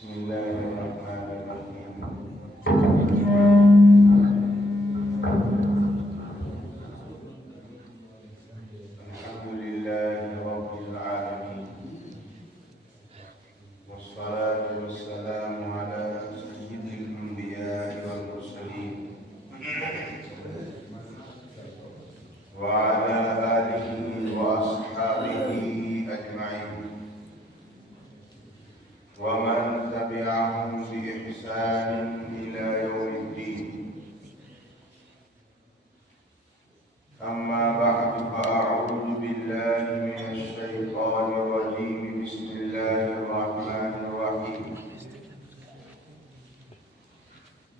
بسم الله الرحمن الرحيم. الحمد لله رب العالمين، والصلاة والسلام على سيد الأنبياء والمرسلين وعلى آله وأصحابه أجمعين ومن تبعهم بإحسان إلى يوم الدين. أما بعد، فأعوذ بالله من الشيطان الرجيم. بسم الله الرحمن الرحيم.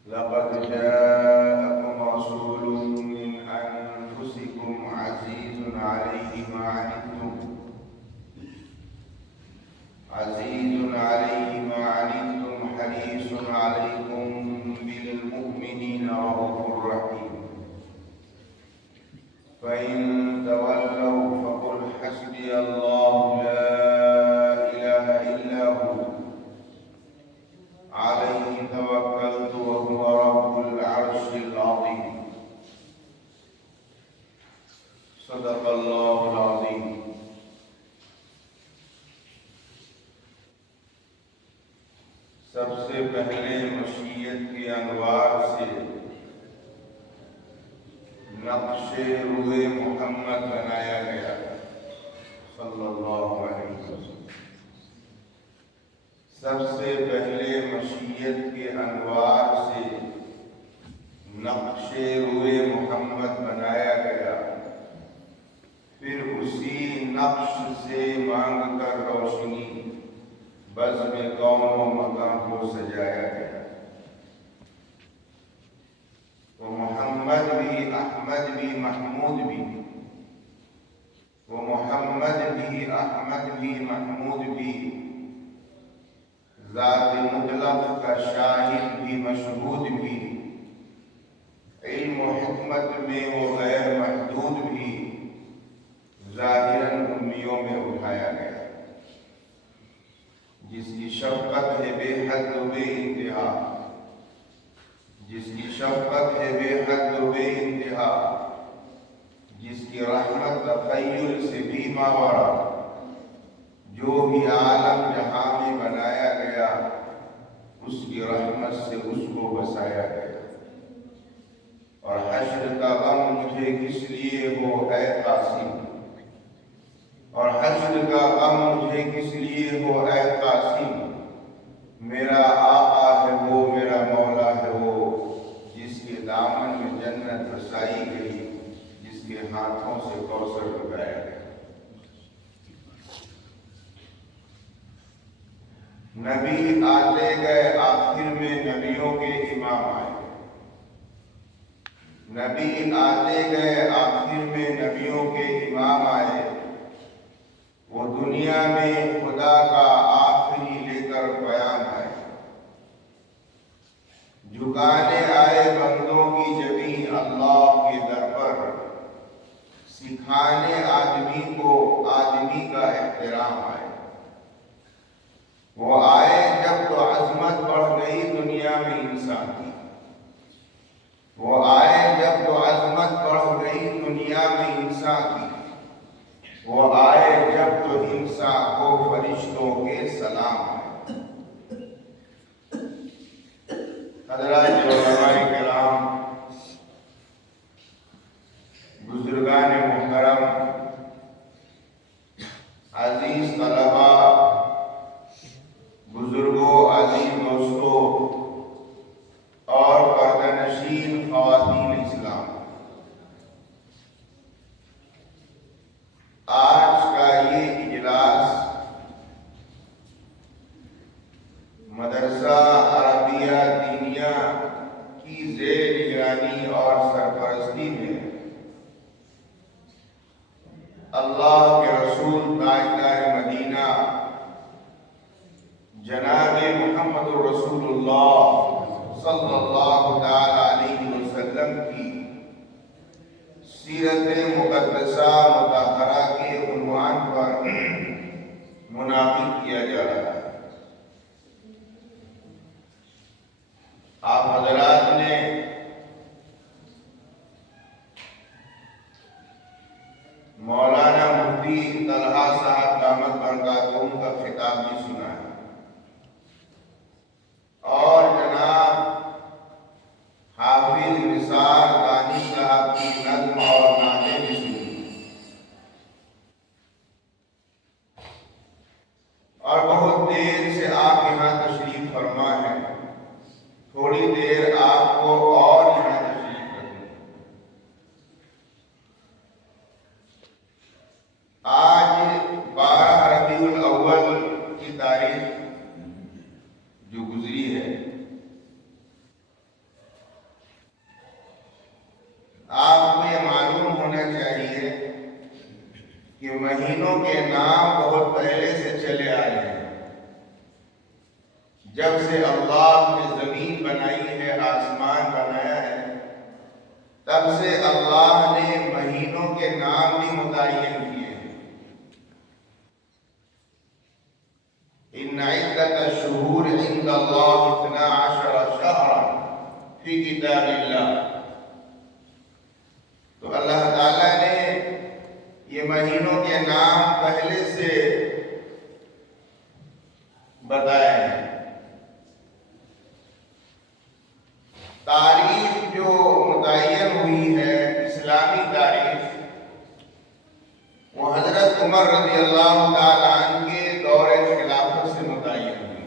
لقد جاءكم رسول من أنفسكم عزيز عليه ما عنتم حريص عليكم بالمؤمنين رؤوف رحيم. فإن تولوا فقل حسبي الله لا إله إلا هو عليه توكلت وهو رب العرش العظيم. صدق الله العظيم. سب سے پہلے مشیت کے انوار سے نقش روئے محمد بنایا گیا صلی اللہ علیہ وسلم. سب سے پہلے مشیت کے انوار سے نقش روئے محمد بنایا گیا، پھر اسی نقش سے مانگ کر روشنی بزم کون و مکان کو سجایا گیا. وہ محمد بھی، احمد بھی، محمود بھی، وہ محمد بھی، احمد بھی، محمود بھی، ذات مطلق کا شاہد بھی، مشہود بھی، علم و حکمت میں وہ غیر محدود بھی، ظاہراً امیوں میں اٹھایا گیا. جس کی شفقت ہے بے حد و بے انتہا، جس کی شفقت ہے بے حد و بے انتہا، جس کی رحمت تخیل سے بھی ماورا، جو بھی عالم جہاں میں بنایا گیا اس کی رحمت سے اس کو بسایا گیا. اور حشر کا غم مجھے کس لیے ہو اے قاسم، اور حشر کا غم مجھے کس لیے ہو اے قاسم، میرا آقا ہے وہ، میرا مولا ہے وہ، جس کے دامن میں جنت رسائی گئی، جس کے ہاتھوں سے کوثر پکایا گیا. نبی آتے گئے، آخر میں نبیوں کے امام آئے. نبی آتے گئے، آخر میں نبیوں کے امام آئے. وہ دنیا میں خدا کا آخری لے کر پیام آئے. جھکانے آئے بندوں کی جبیں اللہ کے در پر، سکھانے آدمی کو آدمی کا احترام آئے. وہ آئے جب تو عظمت بڑھ گئی دنیا میں انسان کی. وہ آئے جب تو عظمت بڑھ گئی دنیا میں انسان کی. وہ آئے جب تو انسان کو فرشتوں کے سلام آئے. حضرات علماء کرام، بزرگان محترم، عزیز طلبا، بزرگوں، عزیز دوستوں اور پردہ نشین خواتین اسلام، آج کا یہ اجلاس مدرسہ عربیہ دینیہ کی زیر نگرانی اور سرپرستی میں اللہ کے رسول تاجدار مدینہ جناب محمد رسول اللہ صلی اللہ تعالی علیہ وسلم کی سیرت مقدسہ مطہرہ کے عنوان پر منعقد کیا جا رہا ہے. خطاب بھی سنا ہے اور جناب حافظ نثار دانش صاحب کی نظم اور نعتیں بھی سنی اور بہت دیر سے آپ یہاں تشریف فرما ہے، تھوڑی دیر آپ کو اور یہاں تشریف رکھیں۔ آج 12 ربیع الاول کی تاریخ جو گزری ہے، آپ کو یہ معلوم ہونا چاہیے کہ مہینوں کے نام بہت پہلے سے چلے آئے ہیں۔ جب سے اللہ نے زمین بنائی ہے، آسمان بنایا ہے، تب سے اللہ نے مہینوں کے نام بھی متعین کیے ہیں۔ ان عدت الشہور عند اللہ 12 شہرا فی کتاب اللہ۔ تو اللہ تعالیٰ نے یہ مہینوں کے نام پہلے سے بتائے ہیں۔ تاریخ جو متعین ہوئی ہے، اسلامی تاریخ، وہ حضرت عمر رضی اللہ تعالیٰ عنہ کے دور خلافت سے متعین ہوئی۔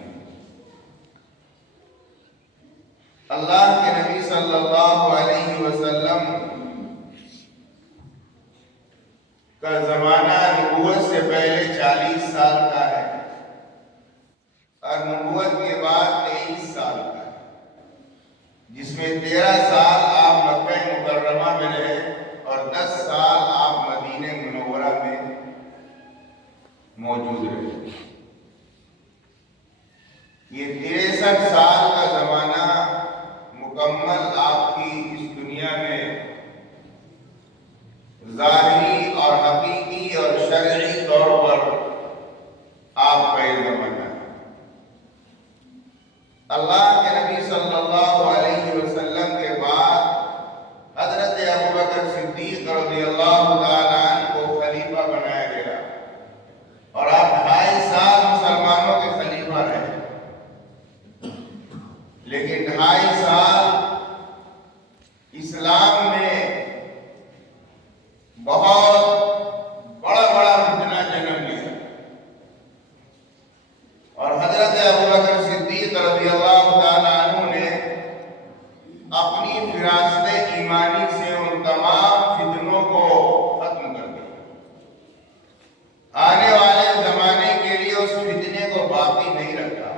اللہ کے نبی صلی اللہ علیہ وسلم کا زمانہ نبوت سے پہلے 40 سال کا ہے اور نبوت کے بعد 23 سال کا ہے، جس میں 13 سال آپ مکہ مکرمہ میں رہے اور 10 سال آپ مدینہ منورہ میں موجود رہے۔ یہ 63 سال کا زمانہ مکمل آپ کی اس دنیا میں ظاہری اور حقیقی اور شرعی طور پر آپ کا یہ زمانہ ہے۔ اللہ کے نبی صلی اللہ علیہ وسلم کے بعد حضرت ابوبکر صدیق رضی اللہ تعالیٰ عنہ کو خلیفہ بنایا گیا اور آپ 2.5 سال مسلمانوں کے خلیفہ رہے، لیکن 2.5 سال اسلام میں بہت بڑا فتنہ جنم لیا اور حضرت ابوبکر صدیق رضی اللہ تعالیٰ عنہ نے اپنی فراست ایمانی سے ان تمام فتنوں کو ختم کر دیا۔ آنے والے زمانے کے لیے اس فتنے کو باقی نہیں رکھا۔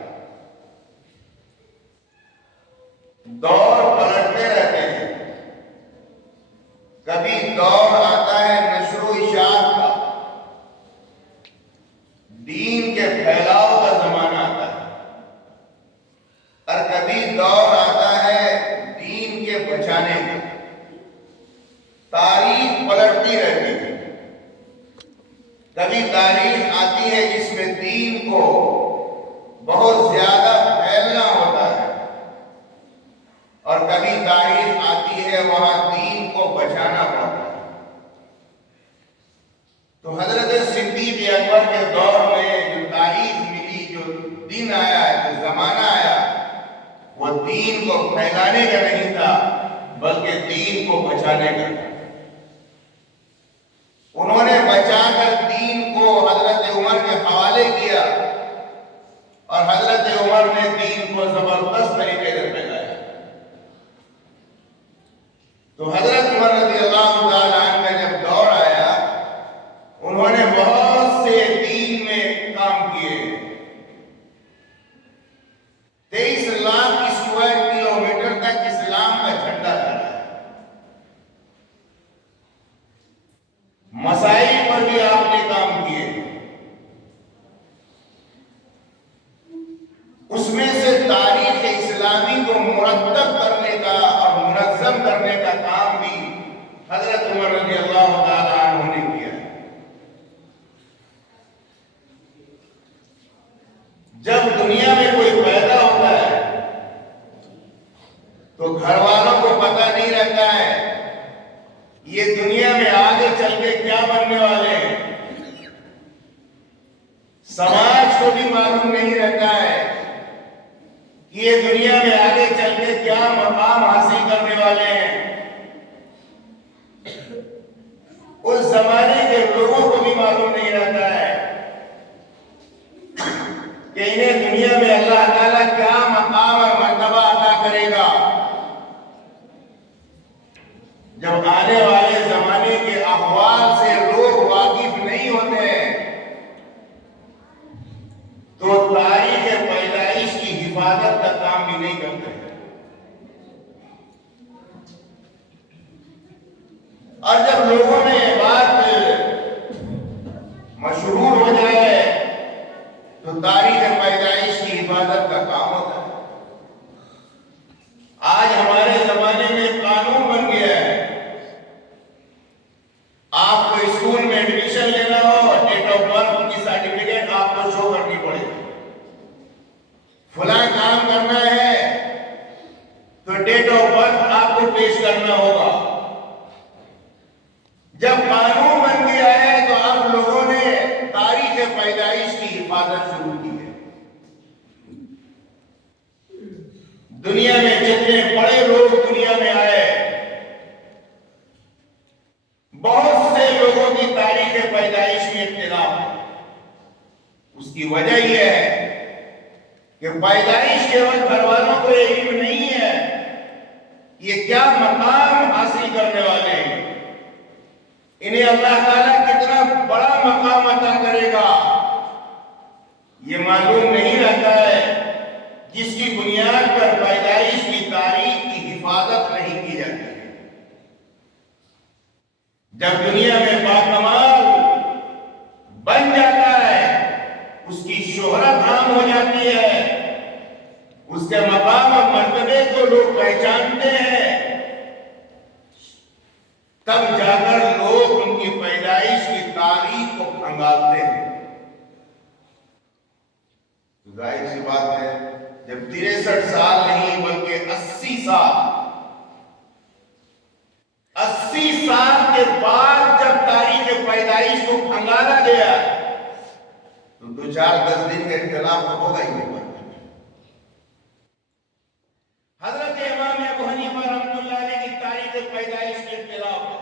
دور پلٹتے رہتے ہیں، کبھی دور آتا ہے نشر و اشاعت کا، دین کے پھیلاؤ کا زمانہ آتا ہے، اور کبھی دور آتا ہے دین کے بچانے کا۔ تاریخ پلٹتی رہتی ہے، کبھی تاریخ آتی ہے جس میں دین کو بہت زیادہ پھیلنا ہوتا ہے، اور کبھی تاریخ آتی ہے وہاں دین کو بچانا پڑتا ہے۔ تو حضرت صدیق اکبر کے دور میں جو تاریخ ملی، جو دن آیا، جو زمانہ آیا، وہ دین کو پھیلانے کا نہیں تھا بلکہ دین کو بچانے کا تھا۔ انہوں نے بچا کر دین کو حضرت عمر کے حوالے کیا اور حضرت عمر نے دین کو زبردست طریقے سے پھیلایا۔ تو حضرت عمر رضی اللہ تعالیٰ عنہ کا جب دور آیا، انہوں نے بہت سے دین میں کام کیے۔ 23 لاکھ اسکوائر کلومیٹر تک اسلام کا جھنڈا لہرایا۔ مسائل پر بھی آپ نے کام کیے، اس میں سے تاریخ اسلامی کو مرتب کرنے کا اور منظم کرنے کا کام بھی حضرت عمر رضی اللہ تعالیٰ عنہ نے کیا۔ جب دنیا میں کوئی پیدا ہوتا ہے تو گھر والوں کو پتہ نہیں رہتا ہے یہ دنیا میں آگے چل کے کیا بننے والے ہیں، سماج کو بھی بھی معلوم نہیں رہتا ہے کہ یہ دنیا میں آگے چل کے کیا مقام حاصل کرنے والے ہیں۔ اس زمانے کے لوگوں کو بھی معلوم نہیں رہتا ہے کہ انہیں دنیا میں اللہ تعالیٰ کیا مقام اور مرتبہ عطا کرے گا۔ جب آنے والے زمانے کے احوال سے لوگ واقف نہیں ہوتے تو تاریخ پیدائش کی حفاظت کا کام بھی نہیں کرتے۔ اور جب لوگوں میں یہ بات مشہور ہو جائے تو تاریخ پیدائش کی حفاظت کا کام ہوتا ہے۔ آج ہمارے زمانے میں قانون بن گیا ہے، آپ کو اسکول میں ایڈمیشن لینا ہو، ڈیٹ آف برتھ کی سرٹیفکیٹ آپ کو شو کرنی پڑے گی۔ فلاں کام کرنا ہے تو ڈیٹ آف برتھ آپ کو پیش کرنا ہوگا۔ جب قانون بن گیا ہے تو اب لوگوں نے تاریخ پیدائش کی حفاظت شروع کی ہے۔ دنیا میں جتنے بڑے لوگ دنیا میں آئے، بہت سے لوگوں کی تاریخ پیدائش میں اختلاف ہے۔ اس کی وجہ یہ ہے کہ پیدائش کے وقت گھر والوں کو یہ علم نہیں ہے یہ کیا مقام حاصل کرنے والے ہیں، انہیں اللہ تعالیٰ کتنا بڑا مقام عطا کرے گا یہ معلوم نہیں رہتا ہے، جس کی بنیاد پر پیدائش کی تاریخ کی حفاظت نہیں کی جاتی ہے۔ جب دنیا میں باکمال بن جاتا ہے، اس کی شہرت عام ہو جاتی ہے، اس کے مقام اور مرتبے کو لوگ پہچانتے ہیں، تب جا کر لوگ ان کی پیدائش کی تاریخ کو کھنگالتے ہیں۔ ظاہر سی بات ہے، جب 63 سال نہیں بلکہ 80 سال کے بعد جب تاریخ پیدائش کو کھنگالا گیا تو 2-4-10 دن کا اختلاف تو ہوگا ہی نہیں۔ حضرت امام ابو حنیفہ رحمۃ اللہ علیہ کی تاریخ پیدائش میں اختلاف ہے،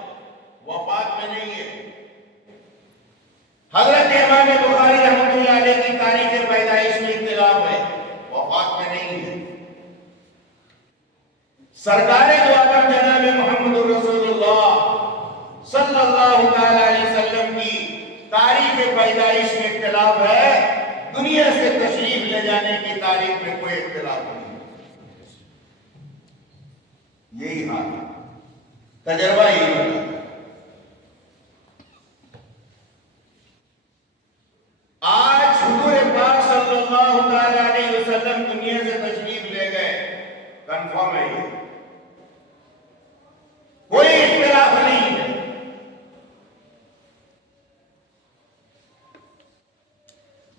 وفات میں نہیں ہے۔ حضرت امام بخاری رحمۃ اللہ علیہ کی تاریخ پیدائش میں اختلاف ہے، وفات میں نہیں ہے۔ سرکار دو عالم جناب محمد رسول اللہ صلی اللہ تعالی علیہ وسلم کی تاریخ پیدائش میں اختلاف ہے، دنیا سے تشریف لے جانے کی تاریخ میں کوئی اختلاف نہیں۔ یہی حال ہے، تجربہ یہی ہے۔ آج حضور پاک صلی اللہ تعالی علیہ وسلم دنیا سے تشریف لے گئے، کنفرم ہے یہ، کوئی اختلاف نہیں ہے۔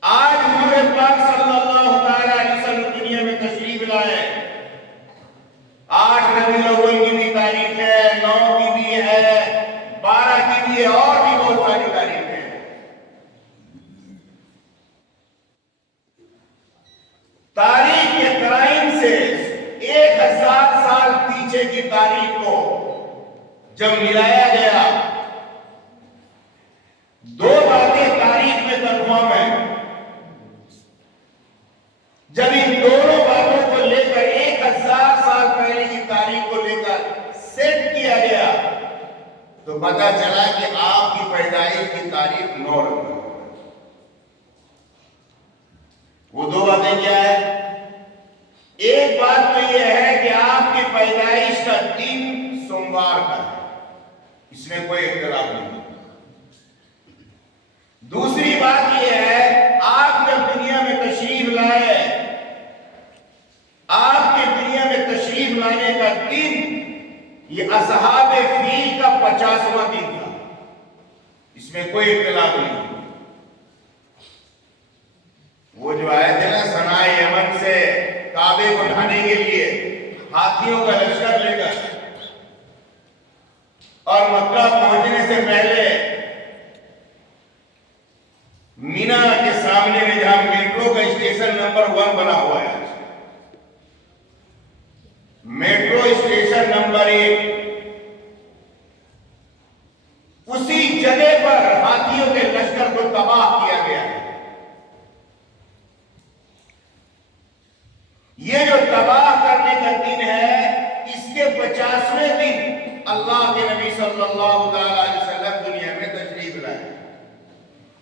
آج حضور پاک صلی اللہ تعالی علیہ وسلم دنیا میں تشریف لائے، 8 ربیع الاول کی بھی تاریخ ہے، 9 کی بھی ہے، 12 کی بھی ہے، اور بھی بہت ساری تاریخ ہے۔ تاریخ کے قرائن سے 1000 سال پیچھے کی تاریخ کو جب ملایا گیا، 2 باتیں تاریخ میں کنفرم ہیں۔ جب ان دونوں باتوں کو لے کر 1000 سال پہلے کی تاریخ کو لے کر سیٹ کیا گیا تو پتا چلا کہ آپ کی پیدائش کی تاریخ 9 ربیع۔ وہ 2 باتیں کیا ہے؟ ایک بات تو یہ ہے کہ آپ کی پیدائش کا دن سوموار کا ہے، اس میں کوئی اختلاف نہیں۔ دوسری بات یہ ہے، آپ جب دنیا میں تشریف لائے، آپ کے دنیا میں تشریف لانے کا دن یہ اصحاب فیل کا 50واں دن تھا، اس میں کوئی اختلاف نہیں۔ وہ جو آئے تھے نا صنعاء یمن سے کعبے کو ڈھانے کے لیے ہاتھیوں کا لشکر لے کر، اور مکہ پہنچنے سے پہلے مینا کے سامنے میں جہاں میٹرو کا اسٹیشن نمبر 1 بنا ہوا ہے. میٹرو اسٹیشن نمبر 1 اسی جگہ پر ہاتھیوں کے لشکر کو تباہ کیا گیا ہے. یہ جو تباہ کرنے کا دن ہے، اس کے 50ویں دن اللہ کے نبی صلی اللہ علیہ وسلم دنیا میں تشریف لائے.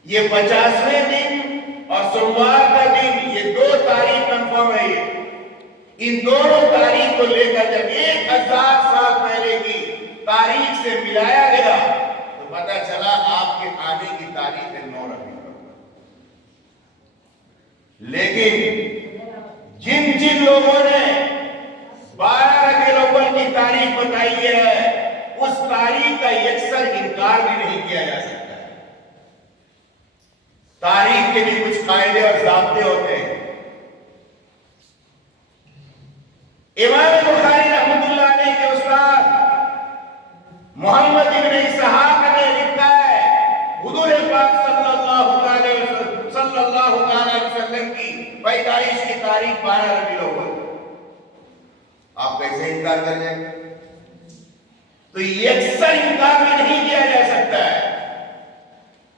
یہ 50ویں دن اور سوموار کا دن، یہ 2 تاریخ کنفرم ہے. ان دونوں تاریخ کو لے کر جب 1000 سال پہلے کی تاریخ سے ملایا گیا تو پتہ چلا آپ کے آنے کی تاریخ ہے 9 ربیع الاول. لیکن جن لوگوں نے 12 ربیع الاول کی تاریخ بتائی ہے، اس تاریخ کا یکسر انکار بھی نہیں کیا جا سکتا ہے. تاریخ کے بھی کچھ قاعدے اور ضابطے ہوتے ہیں. امام بخاری رحمۃ اللہ علیہ کے استاد محمد ابن اسحاق نے لکھا ہے، حضور پاک صلی اللہ علیہ وسلم کی پیدائش کی تاریخ 12 ربیع الاول. آپ کیسے انکار کر جائیں گے؟ تو یکسر انکار بھی نہیں کیا جا سکتا ہے.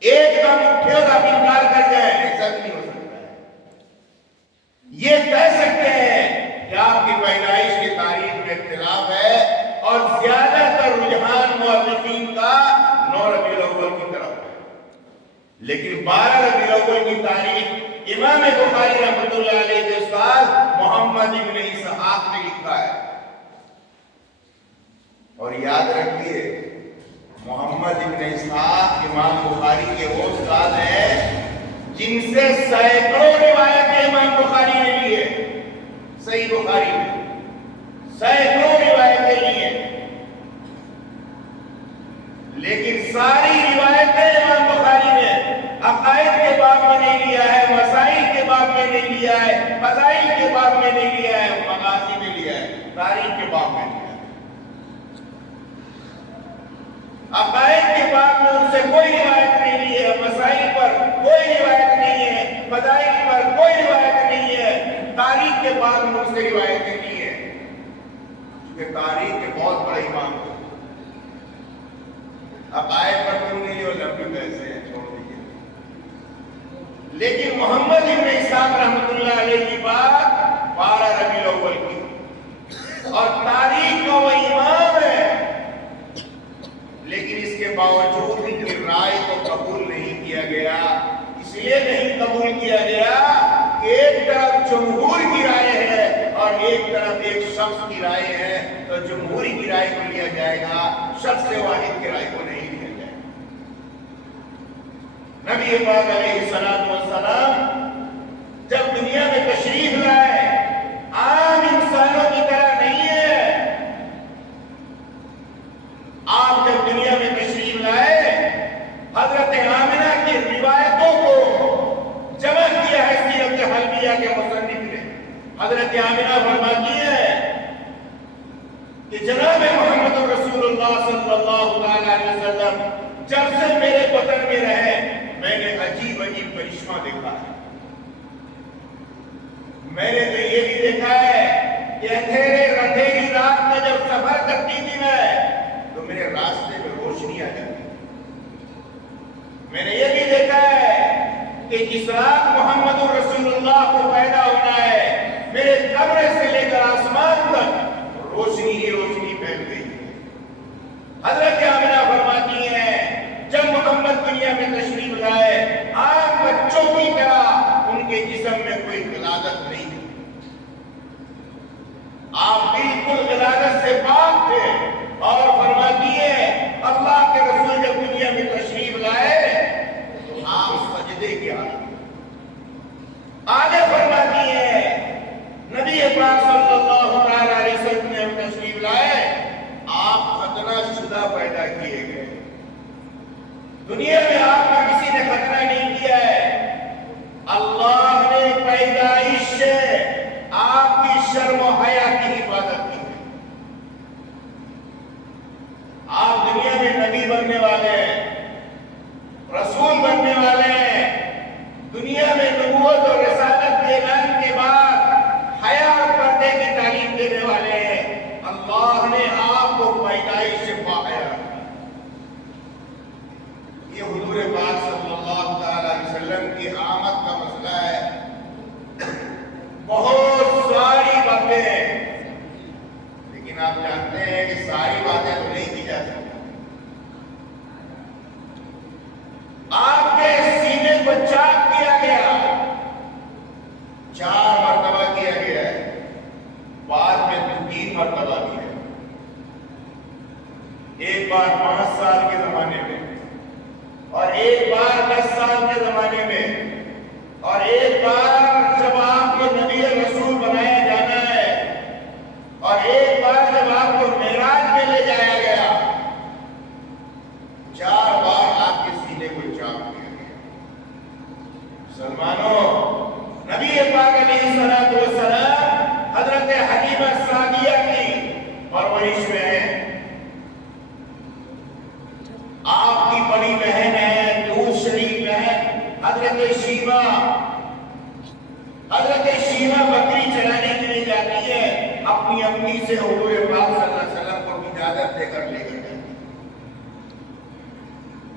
ایک دم اٹھے اور آپ انکار کر جائیں، ایسا بھی نہیں ہو سکتا ہے. یہ کہہ سکتے ہیں کہ آپ کی پیدائش کی تاریخ میں اختلاف ہے، اور زیادہ تر رجحان مؤرخین کا 9 ربیع الاول کی طرف ہے. لیکن 12 ربیع الاول کی تاریخ امام بخاری رحمۃ اللہ علیہ کے استاد محمد ابن اسحاق نے لکھا ہے. اور یاد رکھیے، محمد ابن اسحاق امام بخاری کے وہ استاد ہیں جن سے سینکڑوں روایتیں امام بخاری نے لی ہے. صحیح بخاری میں سینکڑوں روایتیں لی ہیں، لیکن ساری روایتیں امام بخاری نے عقائد کے باب میں نہیں لیا ہے، مسائل کے باب میں نہیں لیا ہے، فضائل کے باب میں نہیں لیا ہے، مغازی میں لیا ہے، تاریخ کے باب میں لیا ہے. عقائد کے باب میں ان سے کوئی روایت نہیں لی ہے، مسائل پر کوئی روایت نہیں ہے، فضائل پر کوئی روایت نہیں ہے. تاریخ کے باب میں ان سے روایتیں لی ہیں، کیونکہ تاریخ کے بہت بڑے امام ہیں. عقائد پر کیوں نہیں لیے، وہ لمبی پیسے ہیں، چھوڑ دیجیے. لیکن محمد ابن اسحاق رحمۃ اللہ علیہ کی بات 12 ربیع الاول کی، اور تاریخ کا وہ امام ہے. لیکن اس کے باوجود ان کی رائے کو قبول نہیں کیا گیا. اس لیے نہیں قبول کیا گیا کہ ایک طرف جمہور کی رائے ہے اور ایک طرف ایک شخص کی رائے ہے، تو جمہوری کی رائے کو لیا جائے گا، شخص واحد کی رائے کو نہیں لیا جائے گا. نبی پاک علیہ الصلوۃ والسلام جب دنیا میں تشریف لائے، عام انسانوں کی طرح نہیں ہے. آپ جب دنیا میں تشریف لائے، حضرت آمنہ کی روایتوں کو جمع کیا ہے سیرت حلبیہ کے مصنف نے. حضرت آمنہ فرماتی ہے کہ جناب محمد رسول اللہ صلی اللہ علیہ وسلم جب سے میرے وطن میں رہے، میں نے عجیب عجیب کرشمہ دیکھا ہے. میں نے تو یہ بھی دیکھا ہے کہ اندھیری رات میں جب سفر کرتی تھی میں، تو میرے راستے میں روشنی آ جاتی. میں نے یہ بھی دیکھا ہے کہ جس رات محمد رسول اللہ کو پیدا ہونا ہے، میرے کمرے سے لے کر آسمان تک روشنی ہی روشنی پھیل گئی. حضرت آمنہ فرماتی ہیں جب محمد دنیا میں تشریف لائے، عام بچوں کی طرح ان کے جسم میں کوئی غلاظت نہیں تھی. آپ بالکل غلاظت سے پاک تھے. اور فرماتی ہے اللہ کے رسول جب دنیا میں تشریف لائے تو آپ سجدے کی حالت میں. آگے فرماتی ہے نبی پاک صلی اللہ علیہ وسلم نے تشریف لائے، آپ ختنہ شدہ پیدا کیے گئے. دنیا میں آپ کا کسی نے ختنہ نہیں کیا ہے. اللہ نے پیدائش سے آپ کی شرم و حیا کی حفاظت کی. آپ دنیا میں نبی بننے والے ہیں، رسول بننے والے ہیں. دنیا میں نبوت اور رسالت کے 4 مرتبہ کیا گیا ہے، بعد میں 3 مرتبہ کیا ہے، ایک بار 5 سال کے زمانے میں، اور ایک بار 10 سال کے زمانے میں، اور ایک بار جب آپ کو نبی رسول بنایا جانا ہے، اور ایک بار جب آپ کو معراج میں لے جایا گیا، 4 بار آپ کے سینے کو چاک کیا گیا۔ مسلمانوں، نبی پاک علیہ الصلوۃ والسلام حضرت حلیمہ سعدیہ کی پرورش میں ہے، آپ کی بڑی بہن ہے، دودھ شریف بہن حضرت شیما بکری چلانے کے لیے جاتی ہے، اپنی امی سے حضور پاک صلی اللہ علیہ وسلم کو اجازت دے کر لے کر جاتی ہے،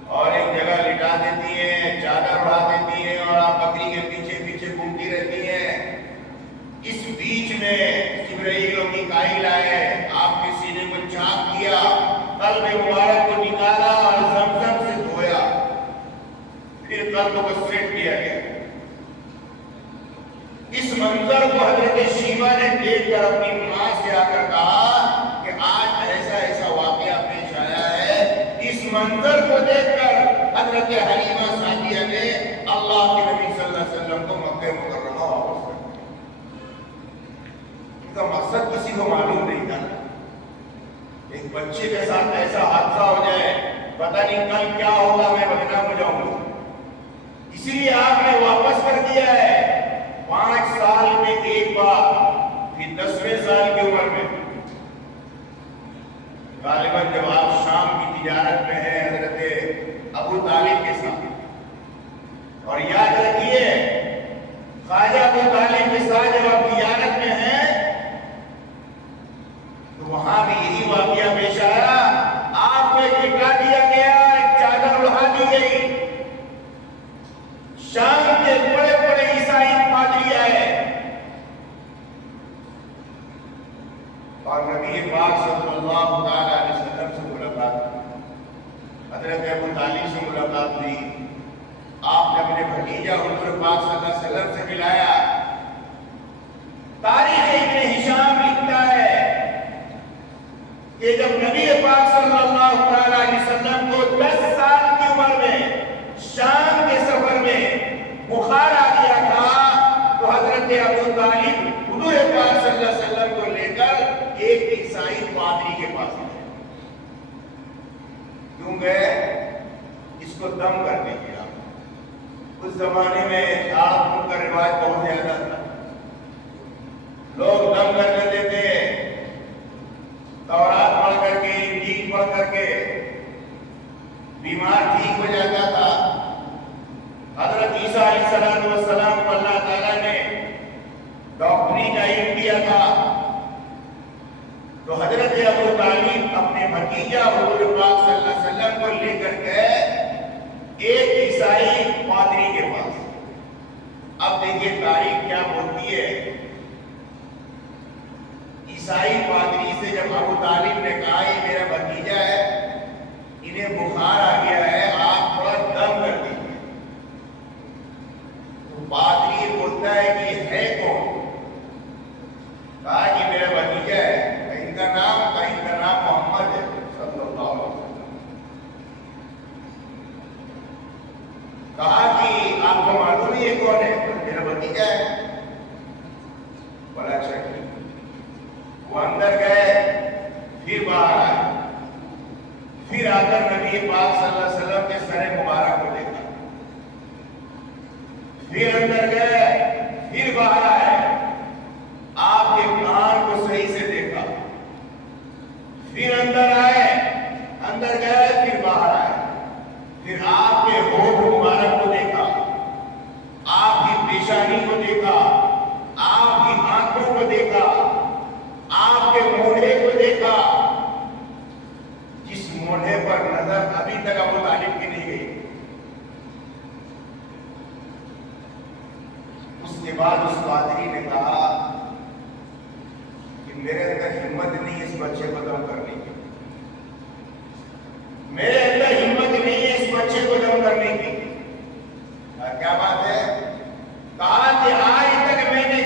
اور ایک جگہ لٹا دیتی ہے، چادر اڑا دیتی ہے، اور آپ بکری کے پیچھے پیچھے گھومتی رہتی ہیں۔ اس بیچ میں جبرائیل و میکائیل آئے، آپ کے سینے کو چاک کیا، قلب مبارک کو نکالا اور زمزم سے دھویا، پھر قلب کو سیٹ کیا گیا۔ اس منظر کو حضرت شیما نے دیکھ کر اپنی ماں سے آ کر کہا کہ آج ایسا ایسا واقعہ پیش آیا ہے۔ اس منظر کو دیکھ کر حضرت حلیمہ سعدیہ نے اللہ کے نبی صلی اللہ علیہ وسلم کو مکہ مکرمہ واپس کر دیا۔ ان کا مقصد کسی کو معلوم نہیں تھا، ایک بچے کے ساتھ ایسا حادثہ ہو جائے، پتہ نہیں کل کیا ہوگا، میں بدنام ہو جاؤں گا، اسی لیے آپ نے واپس کر دیا ہے۔ 5 سال میں ایک بار، پھر 10ویں سال کی عمر میں، غالباً جب آپ شام کی تجارت میں ہیں حضرت ابو طالب کے ساتھ، اور یاد رکھیے خواجہ ابو طالب کے ساتھ جب آپ تجارت میں ہیں تو وہاں بھی یہی واقعہ پیش آیا، آپ کو ایک لٹا دیا گیا، ایک چادر اڑا دی گئی۔ شام کے بڑے بڑے عیسائی پادری آئے اور نبی پاک صلی اللہ علیہ وسلم سے ملاقات، حضرت ابو طالب سے ملاقات ہوئی، آپ نے اپنے بھتیجا حضور پاک صلی اللہ علیہ وسلم سے ملایا۔ تاریخ ابن ہشام لکھتا ہے کہ جب نبی پاک صلی اللہ علیہ وسلم کو 10 سال کی عمر میں شام کے سفر میں بخار آ گیا تھا، تو حضرت ابو طالب حضور پاک صلی اللہ علیہ وسلم کو لے کر ایک عیسائی پادری کے پاس گئے۔ کیوں گئے؟ اس کو دم کرنے کے لیے۔ اس زمانے میں جھاڑ پھونک کا رواج بہت زیادہ تھا، لوگ دم کر لیتے تھے، تورات پڑھ کر کے، انجیل پڑھ کر کے بیمار ٹھیک ہو جاتا تھا۔ حضرت عیسیٰ علیہ السلام کو اللہ تعالیٰ نے ڈاکٹری کا علم دیا تھا، تو حضرت ابو طالب اپنے بھتیجا حضور پاک صلی اللہ علیہ وسلم کو لے کر گئے ایک عیسائی پادری کے پاس۔ اب دیکھیے تاریخ کیا بولتی ہے۔ عیسائی پادری سے جب ابو طالب نے کہا یہ میرا بھتیجا ہے، انہیں بخار آ گیا ہے، آپ تھوڑا دم کر دیجیے، تو پادری بولتا ہے کہ یہ ہے کون؟ کہا کہ میرا بھتیجا ہے، ان کا نام محمد ہے صلی اللہ علیہ وسلم۔ کہا کہ آپ کو معلوم ہے یہ کون ہے؟ میرا بھتیجا ہے۔ بڑا اچھا ٹھیک۔ وہ اندر گئے، پھر باہر آئے، پھر آ کر نبی پاک صلی اللہ علیہ وسلم کے سر مبارک کو دیکھا، پھر اندر گئے، پھر باہر آئے، آپ کے کان کو صحیح سے دیکھا، پھر اندر آئے، اندر گئے، پھر باہر آئے، پھر آپ کے ہونٹ مبارک کو دیکھا، آپ کی پیشانی کو دیکھا، آپ کی آنکھوں کو دیکھا، آپ کے موڑے کو دیکھا، جس موڑے پر نظر ابھی تک ابو طالب کی نہیں گئی۔ اس کے بعد اس پادری نے کہا کہ میرے اندر ہمت نہیں اس بچے کو دم کرنے کی، میرے اندر ہمت نہیں ہے اس بچے کو دم کرنے کی۔ کیا بات ہے؟ کہا کہ آج تک میں نے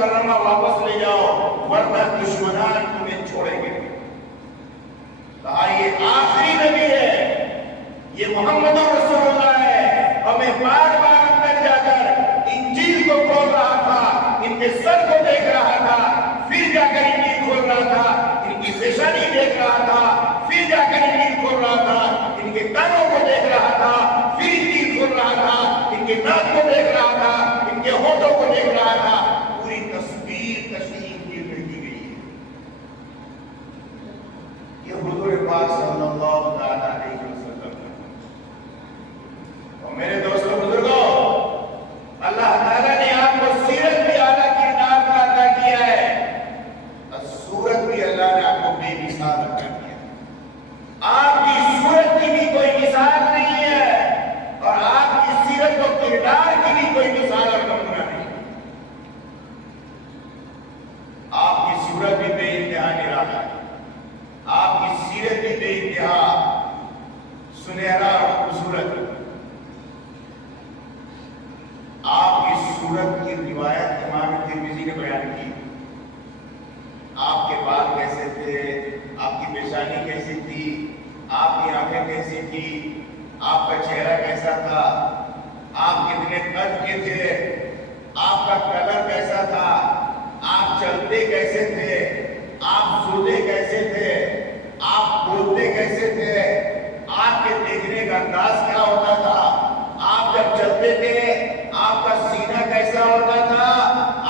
مکرمہ واپس لے جاؤ ورنہ دشمنان تمہیں چھوڑیں گے. کہا یہ آخری نبی ہے، یہ محمد رسول اللہ ہے. اور میں بار بار اندر جا کر انجیل کو کھول رہا تھا، ان کے سر کو دیکھ رہا تھا، پھر جا کر انجیل کھول رہا تھا، ان کی پیشانی دیکھ رہا تھا، پھر جا کر انجیل کھول رہا تھا، ان کے کانوں کو دیکھ رہا تھا، پھر انجیل کھول رہا تھا، ان کے ناک کو دیکھ رہا تھا، ان کے ہونٹوں کو دیکھ رہا تھا. پوری تصویر تشریح انجیل میں کی گئی ہے. یہ حضور پاک صلی اللہ علیہ وسلم. اور میرے دوستوں بزرگوں، اللہ تعالیٰ نے آپ کو سیرت بھی اعلیٰ کردار کا عطا کیا ہے، اور صورت بھی اللہ نے آپ کو بے مثال عطا کیا ہے. آپ کی صورت کی بھی کوئی مثال نہیں ہے، اور آپ کی سیرت و کردار کی بھی کوئی مثال اور نمونہ نہیں. آپ کی صورت بھی بے انتہا نرالا ہے، آپ کی سیرت بھی بے انتہا سنہرا اور خوبصورت ہے. آپ کی صورت کی روایت امام ترمذی نے بیان کی. آپ کے بال کیسے تھے، آپ کی پیشانی کیسی تھی، آپ کی آنکھیں کیسی تھی، آپ کا چہرہ کیسا تھا، آپ کتنے قد کے تھے، آپ کا کلر کیسا تھا، آپ چلتے کیسے تھے، آپ سوتے کیسے تھے، آپ بولتے کیسے تھے، آپ کے دیکھنے کا انداز کیا ہوتا تھا، آپ جب چلتے تھے آپ کا سینہ کیسا ہوتا تھا،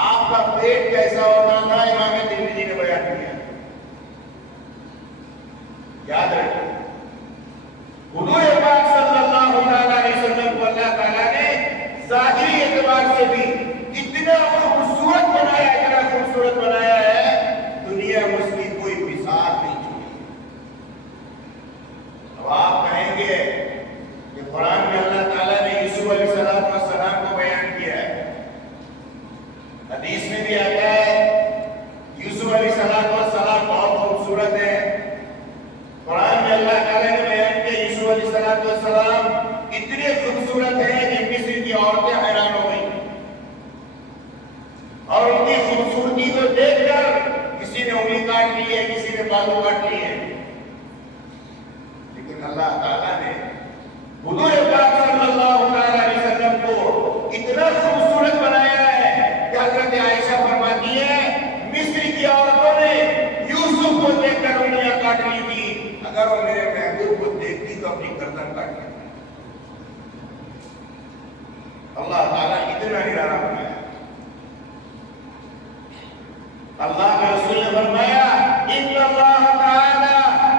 آپ کا پیٹ کیسا ہوتا تھا. امام ترمذی نے بیان کیا. یاد رکھیں حضور پاک صلی اللہ علیہ وسلم کو اللہ تعالیٰ نے ظاہری اعتبار سے بھی اتنا خوبصورت بنایا، اتنا خوبصورت بنایا ہے، دنیا میں اس کی کوئی مثال نہیں چھوڑی. اب آپ کہیں گے کہ قرآن میں اللہ تعالیٰ نے یوسف علیہ السلام کو بیان کیا ہے، حدیث میں بھی آتا ہے یوسف علیہ السلام بہت خوبصورت ہے. قرآن میں اللہ تعالیٰ نے بیان کیا یوسف علیہ السلام اتنے خوبصورت ہیں کہ مصر کی عورتیں حیران ہو گئی، اور ان کی خوبصورتی کو دیکھ کر کسی نے انگلی کاٹ لی ہے، کسی نے بالوں کاٹ لی ہے. لیکن اللہ تعالیٰ نے حضور پاک صلی اللہ علیہ وسلم کو اتنا خوبصورت بنایا ہے کہ حضرت عائشہ فرماتی ہے مصر کی عورتوں نے یوسف کو دیکھ کر انگلیاں کاٹ لی تھی، اگر وہ میرے محبوب کو دیکھتی تو اپنی گردن کاٹ لیتی. اللہ تعالیٰ اتنا نرالا بنایا. اللہ کے رسول نے فرمایا ان اللہ تعالی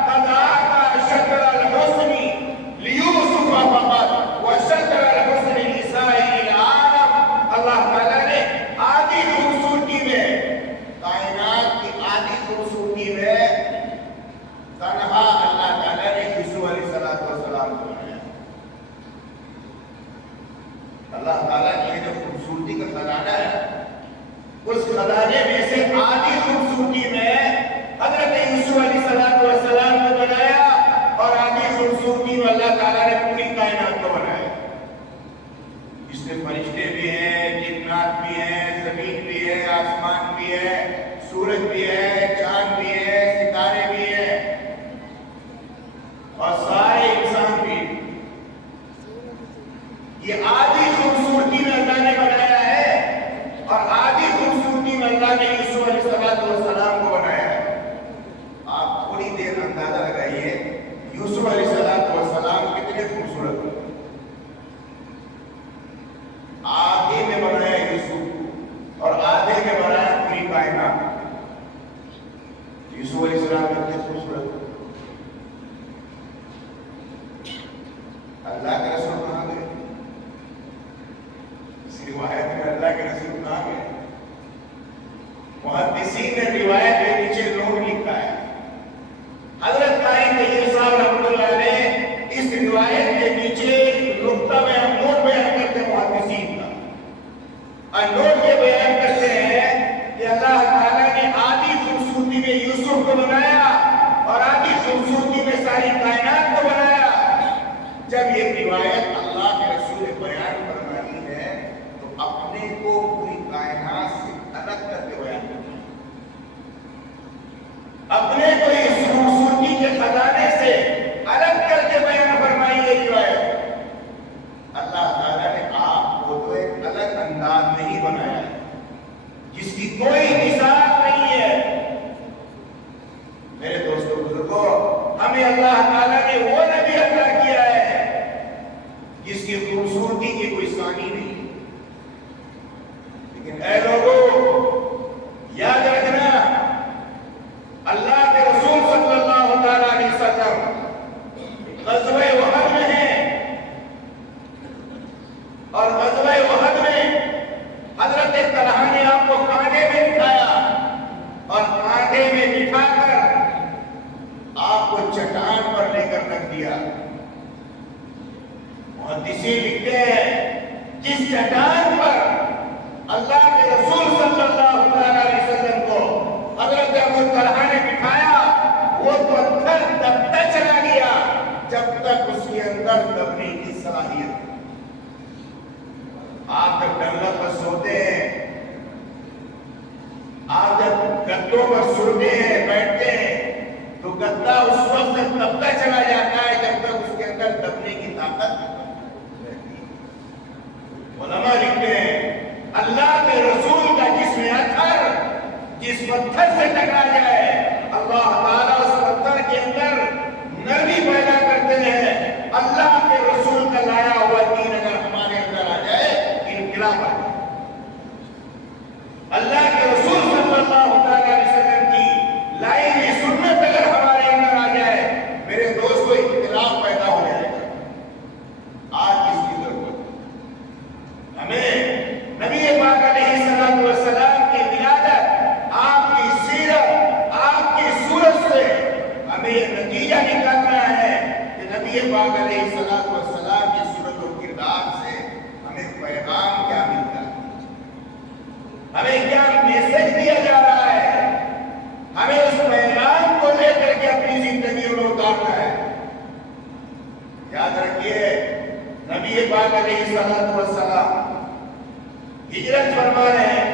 قد اعطى شطر الحسن لیوسف فقط وشطر الحسن لسائر العالم. اللہ تعالیٰ نے آدھی خوبصورتی میں، کائنات کی آدھی خوبصورتی میں تنہا اللہ تعالیٰ نے یوسف علیہ السلام کو بنایا. اللہ تعالیٰ کی جو خوبصورتی کا خزانہ ہے، اس خزانے میں سے آدھی خوبصورتی میں حضرت یوسف علیہ السلام کو بنایا، اور آدھی خوبصورتی میں اللہ تعالیٰ نے پوری کائنات کو بنایا. اس میں فرشتے بھی ہیں، جنات بھی ہیں، زمین بھی ہے، آسمان بھی ہے، سورج بھی ہے، چاند بھی ہے، ستارے بھی ہیں، اور سارے انسان بھی. یہ آدھی خوبصورتی میں اللہ نے بنایا ہے، اور آدھی خوبصورتی میں اللہ نے یوسف علیہ السلام کو بنایا ہے. آپ تھوڑی دیر اندازہ لگائیے یوسف علیہ السلام کتنے خوبصورت ہیں. آدھے میں بنایا یوسف اور آدھے میں بنایا پوری کائنات. یوسف علیہ السلام کتنے خوبصورت. اللہ کے رسول کہاں گئے؟ اس روایت میں اللہ کے رسول کہاں گئے؟ محدثین نے روایت کے نیچے نوٹ لکھا ہے. حضرت قاری طیب صاحب رحمۃ اللہ علیہ اس روایت کے نیچے نقطہ میں نوٹ بیان کرتے ہیں محدثین کا، اور نوٹ یہ بیان کرتے ہیں کہ اللہ تعالیٰ نے آدھی خوبصورتی میں یوسف کو بنایا اور آدھی خوبصورتی میں ساری کائنات کو بنایا. جب یہ روایت اللہ کے رسول نے بیان فرمائی ہے تو اپنے کو پوری کائنات سے الگ کر کے بیان کرتے ہیں، اپنے کو اس خوبصورتی کے خزانے سے الگ کر کے بیان فرمائی یہ روایت۔ اللہ تعالیٰ نے آپ کو تو ایک الگ انداز میں ہی بنایا ہے جس کی کوئی مثال نہیں ہے۔ میرے دوستوں بزرگوں، ہمیں اللہ تعالیٰ نے وہ نبی عطا کیا ہے جس کی خوبصورتی کی کوئی ثانی نہیں ہے، لیکن اے لوگوں یاد رکھنا، اللہ کے رسول صلی اللہ علیہ وسلم غزوہ احد میں ہیں، اور غزوہ احد میں حضرت طلحہ نے آپ کو کانٹے میں بٹھایا اور کانٹے میں بٹھا کر آپ کو چٹان پر لے کر رکھ دیا۔ محدثین لکھتے ہیں جس چٹان پر اللہ کے رسول صلی اللہ علیہ وسلم کو حضرت ابو طلحہ نے بٹھایا، وہ پتھر دبتا چلا گیا جب تک اس کے اندر دبنے کی صلاحیت۔ آپ جب ڈنگل پر سوتے ہیں، آپ جب گدوں پر سوتے ہیں، بیٹھتے ہیں، تو گدا اس وقت تک دبتا چلا جاتا ہے جب تک اس کے اندر دبنے کی طاقت رہتی ہے۔ علماء لکھتے ہیں اللہ کے رسول کا جسم اثر جس پتھر سے ٹکرا جائے، اللہ تعالیٰ اس پتھر کے اندر نرمی پیدا کرتے ہیں۔ اللہ کے رسول کا لایا ہوا دین اگر ہمارے اندر آ جائے، انقلاب آ جائے۔ اللہ کے رسول صلی اللہ علیہ وسلم کی لائی ہوئی سنت اگر ہمارے اندر آ جائے، میرے دوستو انقلاب پیدا ہو جائے گا۔ آج اس کی ضرورت ہے ہمیں نبی پاک علیہ السلام کی ولادت، آپ کی سیرت، آپ کی صورت سے ہمیں یہ نتیجہ نکالنا ہے کہ نبی پاک علیہ السلام کی صورت و کردار سے ہمیں پیغام کیا ملتا ہے، ہمیں کیا میسج دیا جا رہا ہے، ہمیں اس پیغام کو لے کر کے اپنی زندگی میں اتارنا ہے۔ یاد رکھیے نبی پاک علیہ السلام ہجرت فرما رہے ہیں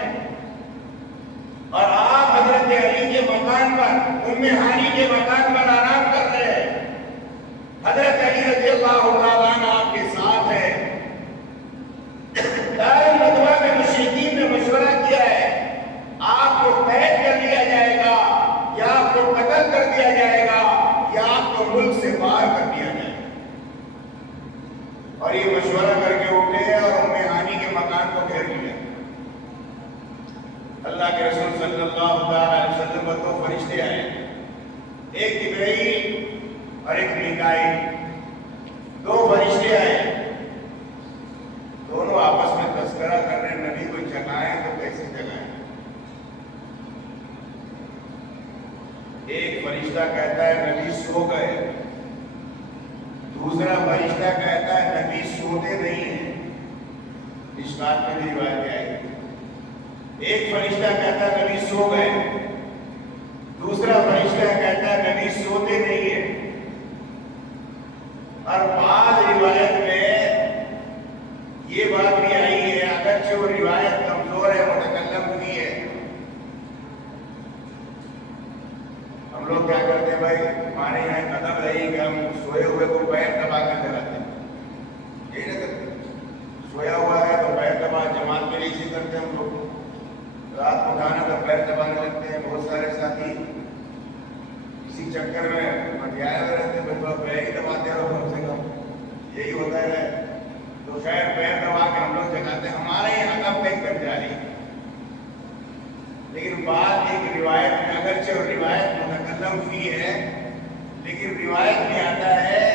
اور آپ حضرت علی کے مکان پر، ام ہانی کے مکان پر آرام کر رہے ہیں۔ حضرت علی رضی اللہ تعالیٰ عنہ آپ کے ساتھ ہیں۔ دار الندوہ میں مشرکین نے مشورہ کیا ہے آپ کو قید کر لیا جائے گا یا آپ کو قتل کر دیا جائے گا یا آپ کو ملک سے باہر کر دیا جائے گا، اور یہ مشورہ کر کے اٹھے اور ام ہانی کے مکان کو گھیر لیا۔ اللہ کے رسول صلی اللہ علیہ وسلم پر دو فرشتے آئے، ایک جبرائیل اور ایک میکائیل، دو فرشتے آئے، دونوں آپس میں تذکرہ کر رہے ہیں نبی کو جگائیں تو کیسے جگائیں۔ ایک فرشتہ کہتا ہے نبی سو گئے، دوسرا فرشتہ کہتا ہے نبی سوتے نہیں ہیں۔ اس بات میں بھی روایت آئی، ایک فرشتہ کہتا ہے نبی سو گئے، دوسرا فرشتہ کہتا ہے نبی سوتے نہیں ہیں۔ اور بعض روایت میں یہ بات بھی آئی ہے، اگرچہ وہ روایت کمزور ہے، متکلم ہوئی ہے۔ ہم لوگ کیا کرتے ہیں بھائی، ہمارے یہاں قدم رہی کہ ہم سوئے ہوئے کو پیر دبا کر جگاتے ہیں، یہی نہ کرتے، سویا ہوا ہے تو پیر دبا، جماعت کے لیے اسی کرتے ہیں ہم لوگ، رات کو کھانا تو پیر دبانے لگتے ہیں۔ بہت سارے ساتھی اسی چکر میں مٹیائے ہوئے رہتے ہیں، بھائی پیر ہی دباتے رہو کم سے کم، یہی ہوتا ہے۔ تو خیر پیر دبا کے ہم لوگ جگاتے ہیں، ہمارے یہاں کا پیک کر جاری۔ لیکن بات ایک روایت میں، اگرچہ روایت متکلم فی ہے، لیکن روایت میں آتا ہے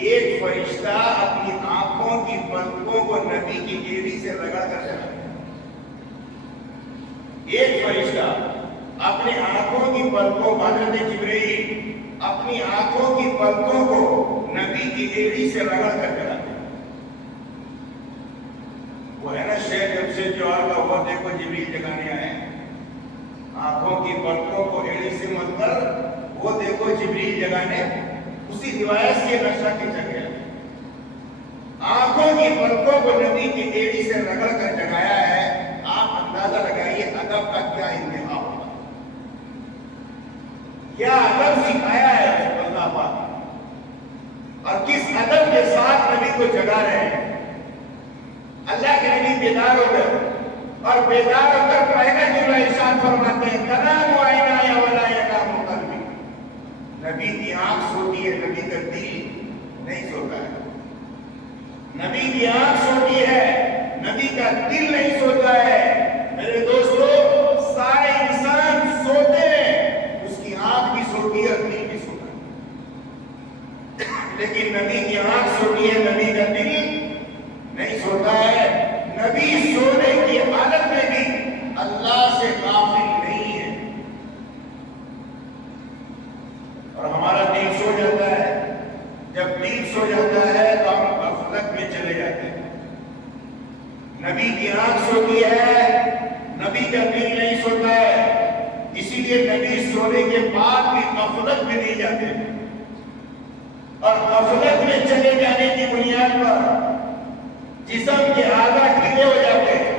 ایک فرشتہ اپنی آنکھوں کی پلکوں کو نبی کی ایڑی سے رگڑ کر جگاتا ہے۔ ایک فرشتہ اپنی آنکھوں کی پلکوں، حضرت جبرائیل اپنی آنکھوں کی پلکوں کو نبی کی ایڑی سے رگڑ کر جگاتا ہے۔ وہ ہے نا شیخ جب سے جو آگا وہ دیکھو جبریل جگانے آئے، آنکھوں کی پلکوں کو ایڑی سے مت کر، وہ دیکھو جبریل جگانے، اسی روایت سے نقشہ کھینچا گیا۔ آنکھوں کی پلکوں کو نبی کی ایڑی سے رگڑ کر جگایا ہے۔ آپ اندازہ لگائیے ادب کا کیا انتہا ہوگا، کیا ادب سکھایا ہے اللہ پاک، اور کس ادب کے ساتھ نبی کو جگا رہے ہیں۔ اللہ کے نبی بیدار ہو گئے، اور بیدار ہو کر پہلا جملہ ارشاد فرماتے ہیں تنام عینایا ولا ینام قلبی، نبی کی آنکھ سوتی ہے، نبی کا دل نہیں سوتا ہے۔ نبی کی آنکھ سوتی ہے، نبی کا دل نہیں سوتا ہے۔ میرے دوستو، سارے انسان سوتے ہیں، اس کی آنکھ بھی سوتی ہے اور دل بھی سوتا ہے، لیکن نبی کی آنکھ سوتی ہے، نبی کا دل نہیں سوتا ہے۔ نبی سونے کی حالت میں بھی اللہ سے غافل نہیں ہے، اور ہمارا دل سو جاتا ہے۔ جب دل سو جاتا ہے تو ہم غفلت میں چلے جاتے ہیں۔ نبی کی آنکھ سوتی ہے، نبی کا دل نہیں سوتا ہے، اسی لیے نبی سونے کے بعد بھی غفلت میں نہیں جاتے، اور غفلت میں چلے جانے کی بنیاد پر جسم کے اعضاء ڈھیلے ہو جاتے ہیں،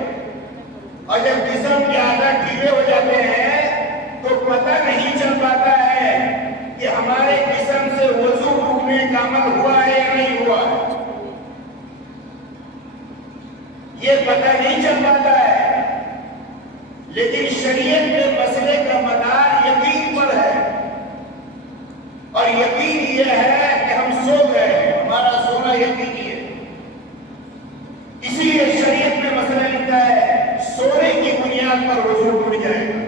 اور جب جسم کے اعضاء ڈھیلے ہو جاتے ہیں تو پتہ نہیں چل پاتا ہے کہ ہمارے جسم سے وضو رکنے کا عمل ہوا ہے یا نہیں ہوا ہے، یہ پتہ نہیں چل پاتا ہے۔ لیکن شریعت میں مسئلے کا مدار یقین پر ہے، اور یقین یہ ہے کہ ہم سو گئے، ہمارا سونا یقینی ہے۔ اسی لیے شریعت میں مسئلہ لکھا ہے سونے کی بنیاد پر وضو ٹوٹ جائے گا،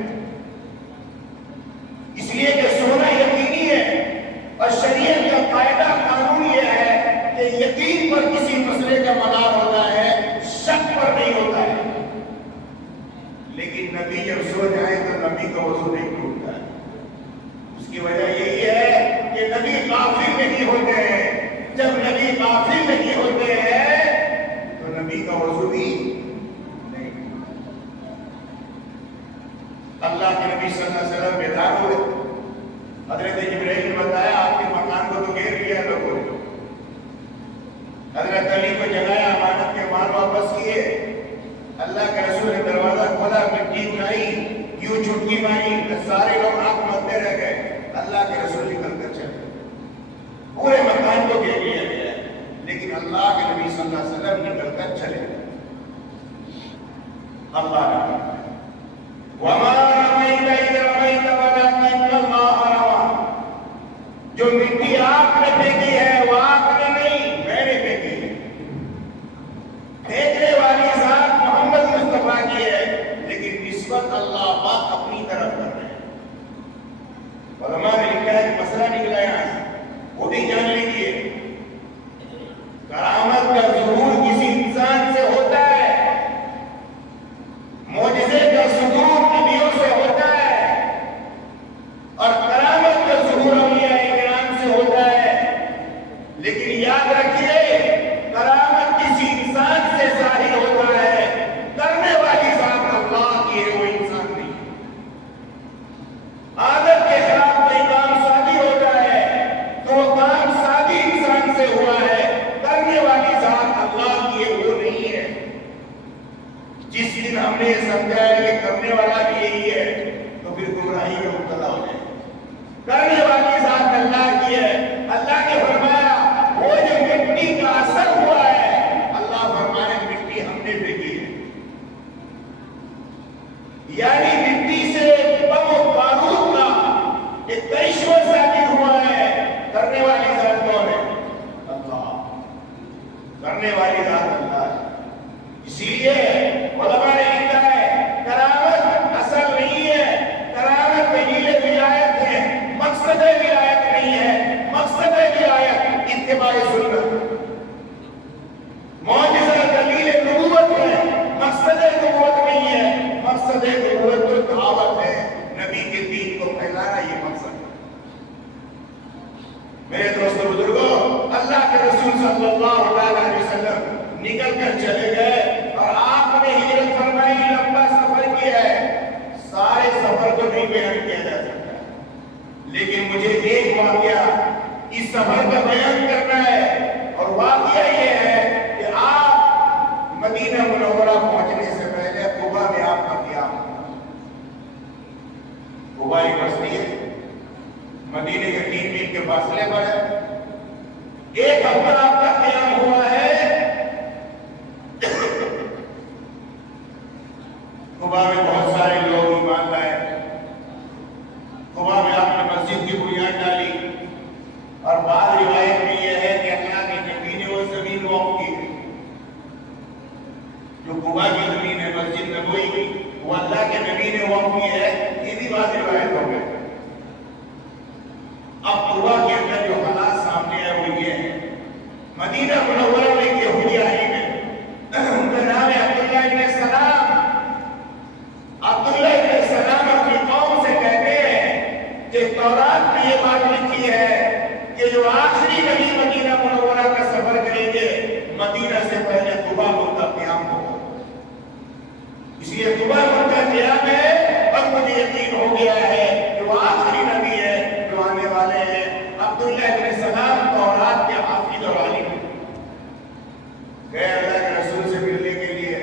اس لیے کہ سونا یقینی ہے، اور شریعت کا قاعدہ قانون یہ ہے کہ یقین پر کسی مسئلے کا مدار ہوتا ہے، شک پر نہیں ہوتا ہے۔ لیکن نبی جب سو جائے تو نبی کا وضو نہیں ٹوٹتا ہے۔ اس کی وجہ یہی ہے کہ نبی غافل نہیں ہوتے ہیں۔ جب نبی غافل نہیں ہوتے ہیں تو نبی کا وضو بھی نہیں۔ اللہ کے نبی صلی اللہ علیہ وسلم بیدار ہوئے، حضرت جبرائیل نے بتایا آپ کے مکان کو تو گھیر لیا لوگوں نے، حضرت علی کو جگایا، امانت کے مال واپس کیے، اللہ کے رسول نے دروازہ کھولا، مٹی اٹھائی، یوں چٹکی ماری، سارے لوگ آنکھ ملتے رہ گئے، اللہ کے رسول نکل کر چلے، پورے مکان کو گھیر لیا گیا، لیکن اللہ کے نبی صلی اللہ علیہ وسلم نکل کر چلے گئے۔ اللہ نے وَمَا رَمَيْتَ إِذْ رَمَيْتَ وَلَكِنَّ اللَّهَ رَمَىٰ، جو مٹی آپ نے پھینکی ہے وہ آپ نے نہیں، میں نے پھینکی ہے۔ پھینکنے والی ذات محمد مصطفیٰ کی ہے، لیکن نسبت اللہ پاک اپنی طرف کر رہے ہیں۔ علماء نے لکھا ہے کہ مسئلہ نکلا یہاں سے، وہ بھی جان لیجیے، کرامت کا ظہور کسی انسان سے ہوتا ہے، معجزے کا ظہور نبیوں سے ہوتا ہے، اور کرامت کا ظہور اولیاء کرام سے ہوتا ہے، لیکن یاد رکھیے کرامت کسی انسان سے ظاہر ہوتا ہے، کرنے والی ذات اللہ کی ہے، وہ انسان نہیں۔ عادت کے خلاف کوئی کام شادی ہوتا ہے تو وہ کام شادی انسان سے ہوا ہے، کرنے والی ذات اللہ کی ہے، وہ نہیں ہے۔ جس دن ہم نے یہ سمجھا ہے کہ کرنے والا بھی یہی ہے تو پھر گمراہی میں مبتلا ہو جائے۔ کرنے والی ذات اللہ کی ہے۔ اللہ نے فرمایا وہ جو مٹی کا اثر ہوا ہے، اللہ فرمانے مٹی ہم نے پھینکی ہے، یعنی مٹی سے بم و بارود کا ایک کرشمہ ثابت ہوا ہے۔ کرنے والی ذات کون ہے؟ اللہ۔ کرنے والی ذات اللہ ہے۔ اسی لیے علماء نے لکھا ہے کرامت اصل نہیں ہے، کرامت دلیل ولایت ہے، مقصد ولایت نہیں ہے۔ مقصد ولایت اتباع سنت، معجزہ دلیل نبوت ہے، مقصد نبوت نہیں ہے۔ مقصد نبوت تو دعوت ہے، نبی کے دین کو پھیلانا، یہ مقصد ہے۔ میرے دوستو بزرگوں، اللہ کے رسول صلی اللہ علیہ وسلم نکل کر چلے گئے، اور آپ نے ہجرت فرمائی، لمبا سفر کیا ہے، سارے سفر کو نہیں بیان کیا جا سکتا، لیکن مجھے ایک واقعہ اس سفر کا بیان کرنا ہے، اور واقعہ یہ ہے کہ آپ مدینہ منورہ پہنچنے سے پہلے قباء میں آپ کا قیام ہوگا۔ قبا ایک بستی ہے، مدینے کے 3 میل کے فاصلے پر ہے، 1 ہفتہ آپ کا قیام ہوا ہے۔ قبا میں بہت سارے لوگ ایمان لائے، قبا میں آپ نے مسجد کی بنیاد ڈالی، اور بعض روایت میں یہ ہے کہ اللہ کے نبی نے وہ زمین وقف کی، جو قبا کی زمین ہے مسجد نبوی کی، وہ اللہ کے نبی نے وقف کی ہے۔ یہ بھی بات روایت ہو گئی۔ اب قبا کے اندر جو حالات سامنے ہے وہ یہ ہے، مدینہ منورہ میں ایک یہودی عالم ہے، ان کا نام ہے عبداللہ ابن سلام۔ عبداللہ ابن سلام اپنی قوم سے کہتے ہیں کہ تورات میں یہ بات لکھی ہے کہ جو آخری نبی مدینہ منورہ کا سفر کریں گے، مدینہ سے پہلے قبا کا قیام ہوگا۔ اس لیے قبا کا قیام ہے، اور مجھے یقین ہو گیا ہے کہ وہ آخری نبی ہے جو آنے والے ہیں۔ عبداللہ ابن سلام تورات کے حافظ اور عالم ہیں، گئے اللہ کے رسول سے ملنے کے لیے۔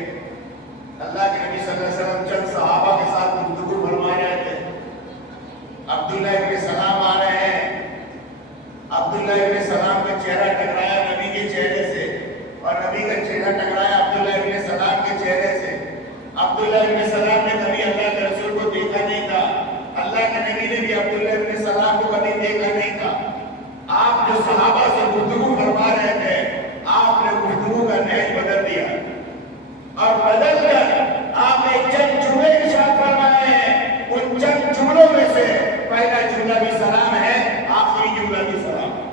اللہ کے نبی صلی اللہ علیہ وسلم چند صحابہ کے ساتھ گفتگو فرما رہے تھے، عبداللہ ابن سلام آ رہے ہیں۔ عبداللہ ابن سلام کا چہرہ ٹکرایا نبی کے چہرے سے، اور نبی کا چہرہ ٹکرایا عبداللہ ابن سلام کے چہرے سے۔ عبداللہ ابن سلام نے کبھی اللہ کے رسول کو دیکھا نہیں تھا، اللہ کے نبی نے بھی عبداللہ ابن سلام کو کبھی دیکھا نہیں تھا۔ آپ جو صحابہ سے گفتگو فرما رہے تھے، آپ نے گفتگو کا نہج بدل دیا، اور بدل کر آپ نے چند جملے ارشاد فرمائے ہیں۔ ان چند جملوں میں سے پہلا جملہ بھی سلام ہے، آخری جملہ بھی سلام ہے۔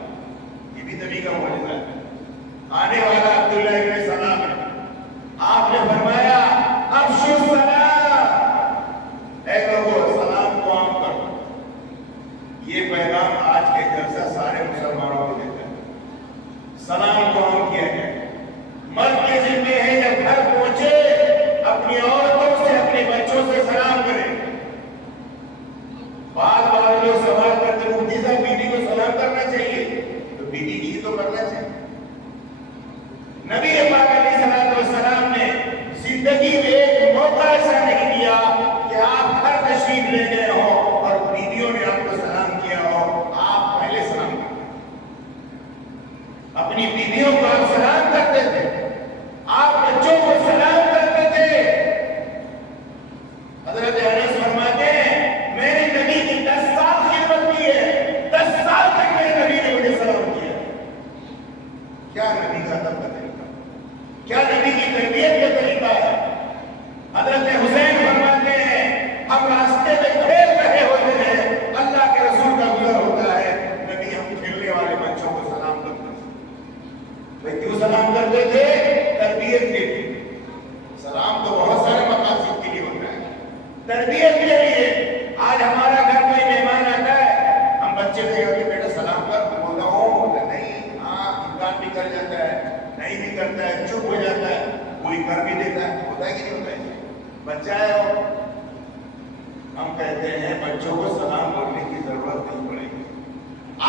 یہ بھی نبی کا معجزہ ہے، آنے والا عبداللہ ابن سلام ہے۔ آپ نے فرمایا افشوا السلام، اے لوگوں سلام کو عام کرو۔ یہ پیغام آج کے جلسہ سارے مسلمانوں کو دیتا ہے، سلام کو عام کیا جائے۔ مرد کے ذمہ ہے جب گھر پہنچے اپنی عورتوں سے اپنے بچوں سے سلام کریں۔ بعض لوگ سوال کرتے مفتی صاحب بیوی کو سلام کرنا چاہیے، تو بیوی کی تو کرنا چاہیے۔ نبی پاک علیہ السلام نے زندگی میں ایک موقع ایسا نہیں دیا کہ آپ گھر تشریف لے گئے ہو اور بیویوں نے آپ کو سلام کیا ہو، آپ پہلے سلام کرتے، اپنی بیویوں کو آپ سلام کرتے تھے، آپ بچوں کو سلام کرتے تھے۔ حضرت انس فرماتے ہیں میں نے نبی کی 10 سال خدمت کی ہے، 10 سال تک میرے نبی نے مجھے سلام کیا۔ کیا نبی کا ادب کا طریقہ، کیا نبی کی تربیت کا طریقہ ہے۔ حضرت حسین فرماتے ہیں ہم راستے میں کھیل رہے ہوتے ہیں، اللہ کے رسول کا گزر ہوتا ہے، نبی ہم کھیلنے والے بچوں کو سلام کرتے ہیں۔ بھائی کیوں سلام کرتے تھے؟ تربیت کے لیے۔ سلام تو بہت سارے مقاصد کے لیے ہوتا ہے، تربیت کے لیے۔ آج ہمارا گھر کوئی مہمان آتا ہے، ہم بچے سے کہتے ہیں بیٹا سلام کر، بولتا ہوں نہیں، ہاں انکار بھی کر جاتا ہے، نہیں بھی کرتا ہے، چپ ہو جاتا ہے، کوئی کر بھی دیتا ہے، ہوتا ہے کہ نہیں ہوتا ہے؟ بچہ ہے وہ۔ ہم کہتے ہیں بچوں کو سلام کرنے کی ضرورت نہیں پڑے گی۔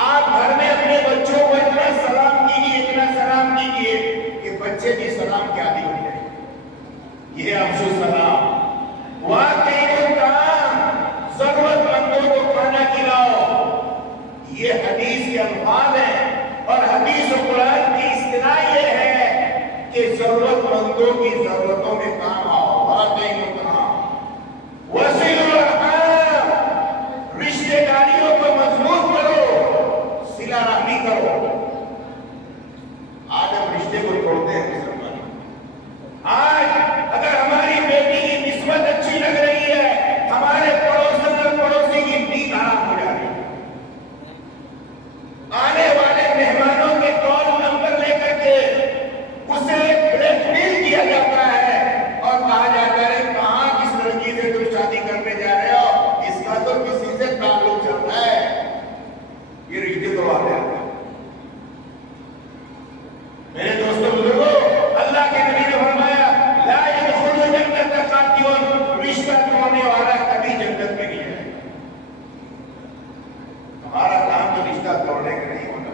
آپ گھر میں اپنے بچوں کو اتنا سلام کیجیے، اتنا سلام کیجیے کہ بچے بھی سلام کے عادی ہو جائیں۔ یہ افشوا السلام، واقعی کام، ضرورت مندوں کو کھانا کھلاؤ۔ یہ حدیث کے الفاظ ہیں، اور حدیث و قرآن کی اصطلاح یہ ہے کہ ضرورت مندوں کی ضرورتوں میں کام آؤ۔ واقعی کام، وصلوا الارحام، رشتہ داریوں کو مضبوط کرو، صلہ رحمی کرو۔ آج ہم رشتے کو توڑتے ہیں مسلمان۔ آج اگر ہماری بیٹی کی نسبت اچھی لگ رہی ہے، ہمارے پڑوسن اور پڑوسی کی نیند حرام ہو جا رہی ہے۔ آنے والے مہمانوں کے کال نمبر لے کر کے اسے بلیک میل کیا جاتا ہے، اور کہا جاتا ہے کہاں کس لڑکی سے تم شادی کرنے جا رہے ہو، اس کا تو کسی سے تعلق چل رہا ہے۔ یہ رشتے توڑ رہے ہیں۔ میرے دوستوں بزرگوں، اللہ کے نبی نے فرمایا لا يدخل الجنة قاطع، رشتہ توڑنے والا کبھی جنت میں نہیں جائے گا۔ ہمارا کام تو رشتہ توڑنے کا نہیں ہونا،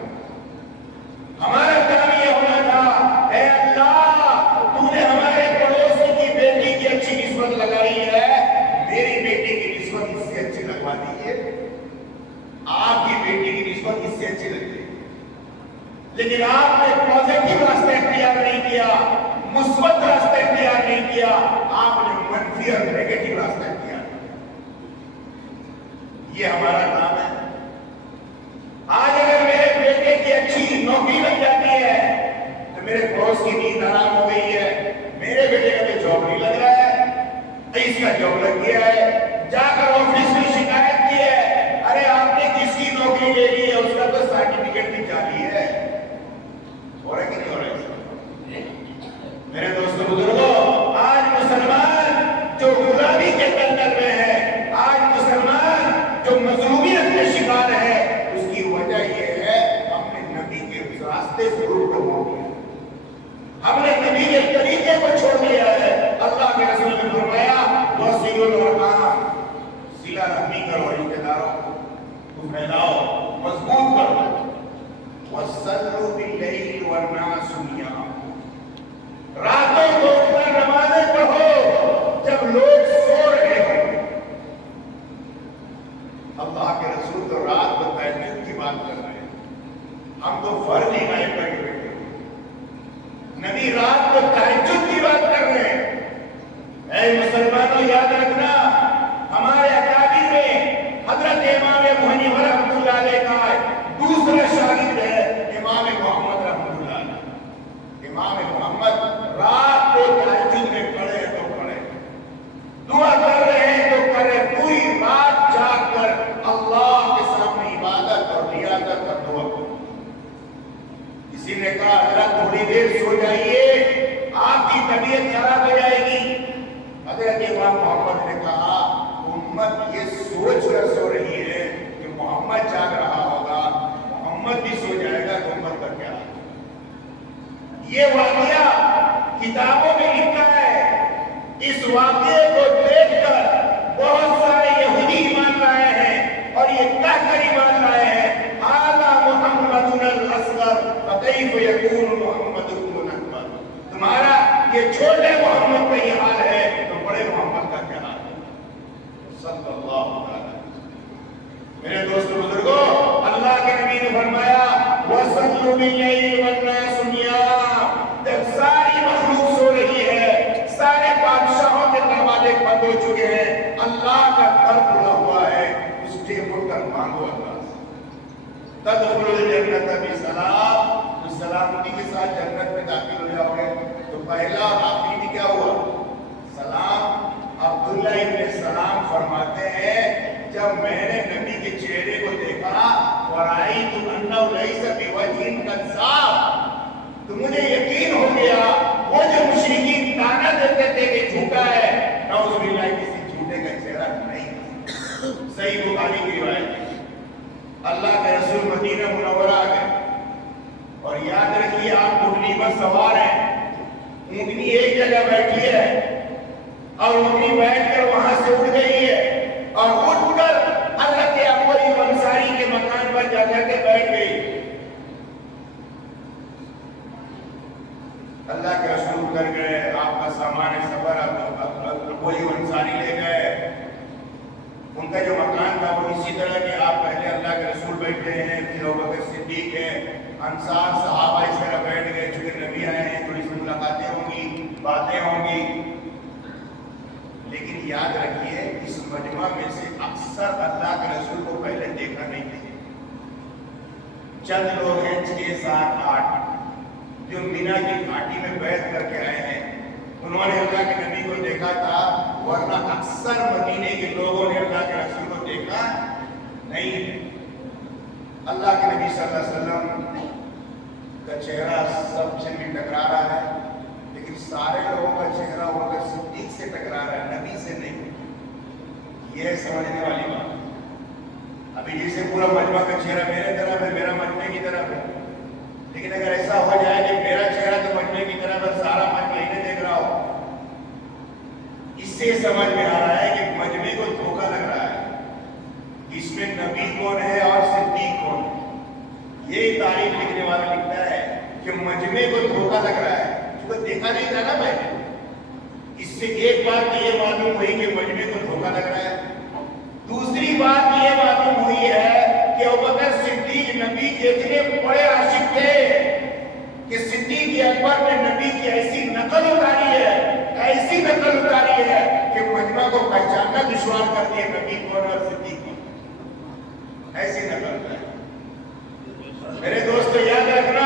ہمارا کام یہ ہونا تھا اے اللہ تو نے ہمارے پڑوسی کی بیٹی کی اچھی نسبت لگائی مصیبت اس سے اچھی لگتی ہے، لیکن آپ نے پازیٹیو راستہ اختیار نہیں کیا، مثبت راستہ اختیار نہیں کیا، آپ نے منفی اور نیگیٹو راستہ اختیار کیا۔ یہ ہمارا کام ہے۔ آج اگر میرے بیٹے کی اچھی نوکری لگ جاتی ہے تو میرے پڑوس کی نیند حرام ہو گئی ہے، میرے بیٹے کا تو جاب نہیں لگ رہا ہے، اس کا جاب لگ گیا ہے، جا کر آفس میں شکایت کی ہے، ارے آپ نے جس کی نوکری لے لی ہے اس کا تو سرٹیفکیٹ بھی جعلی ہے۔ ہو رہا ہے کہ نہیں ہو رہا ہے؟ میرے دوستوں بزرگوں، آج مسلمان جو غلامی کے دلدل میں ہے، آج مسلمان جو مظلومیت کا شکار ہے، اس کی وجہ یہ ہے ہم نے نبی کے راستے سے رخ کو موڑ دیا، ہم نے نبی کے طریقے کو چھوڑ دیا ہے۔ اللہ کے رسول نے فرمایا وصلوا الارحام، صلہ رحمی کرو، رشتہ داروں کو پھیلاؤ، مضبوط کرو، وصلوا باللیل والناس نیام، راتوں کو اٹھ کر نمازیں پڑھو جب لوگ سو رہے ہوں۔ اللہ کے رسول تو رات کو تہجد کی بات کر رہے ہیں، ہم تو فرض ہی غائب کر کے بیٹھے ہیں۔ نبی رات کو تہجد کی بات کر رہے ہیں۔ اے مسلمانوں یاد رکھنا، ہمارے اکابر میں حضرت امام ابو حنیفہ رحمۃ اللہ علیہ کا دوسرا شاگرد ہے امام محمد رحمۃ اللہ علیہ۔ امام محمد رات کو تہجد میں پڑھے تو پڑھے، دعا کر رہے ہیں تو کرے، پوری رات جاگ کر اللہ کے سامنے عبادت اور ریاضت اور دعا کرو۔ کسی نے کہا حضرت تھوڑی دیر سو جائیے، آپ کی طبیعت خراب ہو جائے گی۔ حضرت امام محمد نے کہا امت یہ سوچ کر سو رہی ہے کہ محمد جاگ رہا ہوگا، محمد بھی سو جائے گا تو امت کا کیا؟ یہ واقعہ کتابوں میں لکھا ہے، اس واقعے کو دیکھ کر بہت سارے یہودی ایمان لائے ہیں اور یہ کہہ کر ایمان لائے ہیں ھذا محمد الاصغر فکیف یکون محمد الاکبر، تمہارا یہ چھوٹے محمد کا یہ حال ہے تو بڑے محمد کا کیا حال ہے؟ صلی اللہ علیہ وسلم۔ میرے دوست بزرگوں، اللہ کے نبی نے فرمایا وَصَلُّوا بِاللَّيْلِ وَالنَّاسُ نِيَامٌ، جب ساری مخلوق سو رہی ہے، سارے بادشاہوں کے دروازے بند ہو چکے ہیں، اللہ کا در کھلا ہوا ہے، اس ٹیم اٹھ کر مانگو اللہ سے۔ تدخلوا الجنۃ بسلام، تو سلامتی کے ساتھ جنت میں داخل ہو جاؤ گے۔ تو پہلا اور آخری بھی کیا ہوا؟ سلام۔ عبداللہ ابن سلام فرماتے ہیں جب میں نے نبی کے چہرے کو دیکھا وَرَأَيْتُ أَنَّهُ لَيْسَ بِوَجْهٍ كَذَّابٍ، تو مجھے یقین ہو گیا وہ جو مشرکین طعنہ دیتے تھے کہ جھوٹا ہے، نعوذ باللہ کسی جھوٹے کا چہرہ نہیں۔ صحیح بخاری کی روایت ہے۔ اللہ کے رسول مدینہ منورہ آ گئے اور یاد رکھیے آپ اونٹنی پر سوار ہیں، اونٹنی ایک جگہ بیٹھی ہے اور اونٹنی بیٹھ کر وہاں سے اٹھ گئی ہے اور اٹھ کر حضرت ابو ایوب انصاری کے مکان پر جا کر کے بیٹھ گئی۔ اللہ کے رسول اتر گئے، آپ کا سامان سفر ابو ایوب انصاری لے گئے۔ ان کا جو مکان تھا وہ اسی طرح کہ آپ پہلے اللہ کے رسول بیٹھے ہیں، پھر ابوبکر صدیق ہے، انصار صحابہ اس طرح بیٹھ گئے، چونکہ نبی آئے ہیں تھوڑی سی ملاقاتیں ہوں گی، باتیں ہوں گی۔ لیکن یاد رکھیے اس مجمع میں سے اکثر اللہ کے رسول کو پہلے دیکھا نہیں تھے، چند لوگ ہیں 6 7 8 جو مینا کی گھاٹی میں بیٹھ کر کے آئے ہیں، انہوں نے اللہ کے نبی کو دیکھا تھا، ورنہ اکثر مدینے کے لوگوں نے اللہ کے رسول کو دیکھا نہیں ہے۔ اللہ کے نبی صلی اللہ علیہ وسلم کا چہرہ سب سے بھی ٹکرا رہا ہے، لیکن سارے لوگوں کا چہرہ ابوبکر صدیق سے ٹکرا رہا ہے، نبی سے نہیں۔ یہ سمجھنے والی بات۔ ابھی جیسے پورا مجمع کا چہرہ میرے طرف ہے، میرا مجمع کی طرف ہے، لیکن اگر ایسا ہو جائے کہ میرا چہرہ تو مجمع کی طرف ہے، سارا مجمع انہیں دیکھ رہا ہو، اس سے سمجھ میں آ رہا ہے کہ مجمع کو دھوکہ لگ رہا ہے، اس میں نبی کون ہے اور صدیق کون ہے۔ یہ تاریخ لکھنے والا لکھتا ہے کہ مجمع کو دھوکہ لگ رہا ہے، کیونکہ دیکھا نہیں تھا نا میں نے۔ اس سے ایک بات یہ معلوم ہوئی کہ مجمع کو دھوکہ لگ رہا ہے، دوسری بات یہ معلوم ہوئی ہے کہ ابوبکر صدیق صدیق اتنے بڑے عاشق تھے کہ صدیق اکبر نے نبی کی ایسی نقل اتاری ہے کہ مجمع کو پہچاننا دشوار کر دیا نبی کون اور صدیق کون، ایسی نقل اتاری۔ میرے دوستو یاد رکھنا،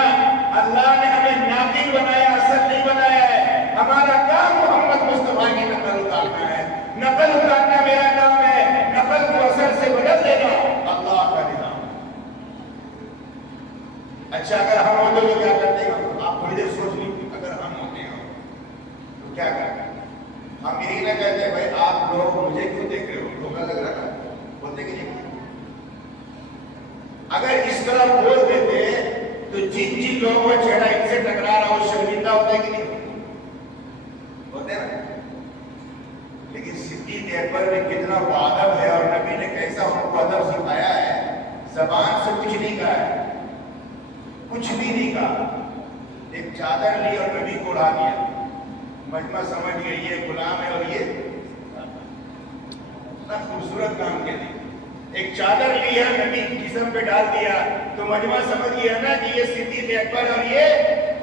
اللہ نے ہمیں ناقل بنایا، اصل نہیں بنایا ہے۔ ہمارا کام محمد مصطفیٰ کی نقل اتارنا ہے، نقل اتارنا میرا کام ہے، نقل کو اثر سے بدل دینا اللہ کا نظام۔ اچھا اگر ہم ہوتے تو کیا کرتے ہیں؟ آپ تھوڑی دیر سوچ لیجیے، اگر ہم ہوتے ہیں تو کیا کرتے ہیں؟ ہم یہی نہ کہتے بھائی آپ لوگ مجھے کیوں دیکھ رہے ہو، دھوکا لگ رہا ہے، بولتے کہ نہیں؟ اگر اس طرح بول دیتے تو جن لوگوں کا چہرہ ان سے ٹکرا رہا ہو شرمندہ ہوتے کہ نہیں ہوتے نا؟ لیکن صدیق اکبر میں کتنا ادب ہے اور نبی نے کیسا ان کو ادب سکھایا ہے، زبان سے کچھ نہیں کہا ہے، کچھ بھی نہیں کہا، ایک چادر لی اور نبی کو اڑا دیا، مجمع سمجھ گئے یہ غلام ہے اور یہ اتنا خوبصورت کام کے لیے ایک چادر لی ہے نبی کی جسم پہ ڈال دیا تو مجمع سمجھ گیا نا کہ یہ صدیق اکبر اور یہ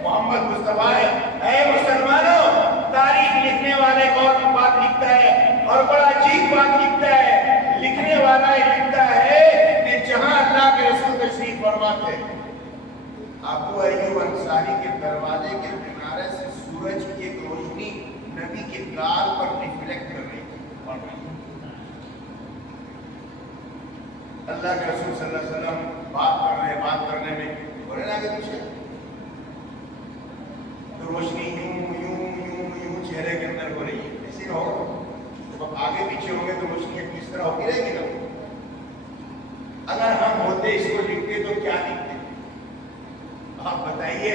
محمد مصطفیٰ ہے۔ اے مسلمانوں، تاریخ لکھنے والے کون بات لکھتا ہے اور بڑا عجیب بات لکھتا ہے، لکھنے والا یہ لکھتا ہے کہ جہاں اللہ کے رسول تشریف فرما تھے، ابو ایوب انصاری کے دروازے کے کنارے سے سورج کی ایک روشنی نبی کے گال پر ریفلیکٹ کر رہی تھی۔ اللہ کے رسول صلی اللہ علیہ وسلم بات کرنے میں بولے نا آگے پیچھے تو روشنی یوں چہرے کے اندر ہو رہی ہے، ایسی نہ ہو تو آگے پیچھے ہوں گے تو روشنی کس طرح ہوتی رہے گی نا۔ اگر ہم ہوتے اس کو لکھتے تو کیا لکھتے؟ آپ بتائیے،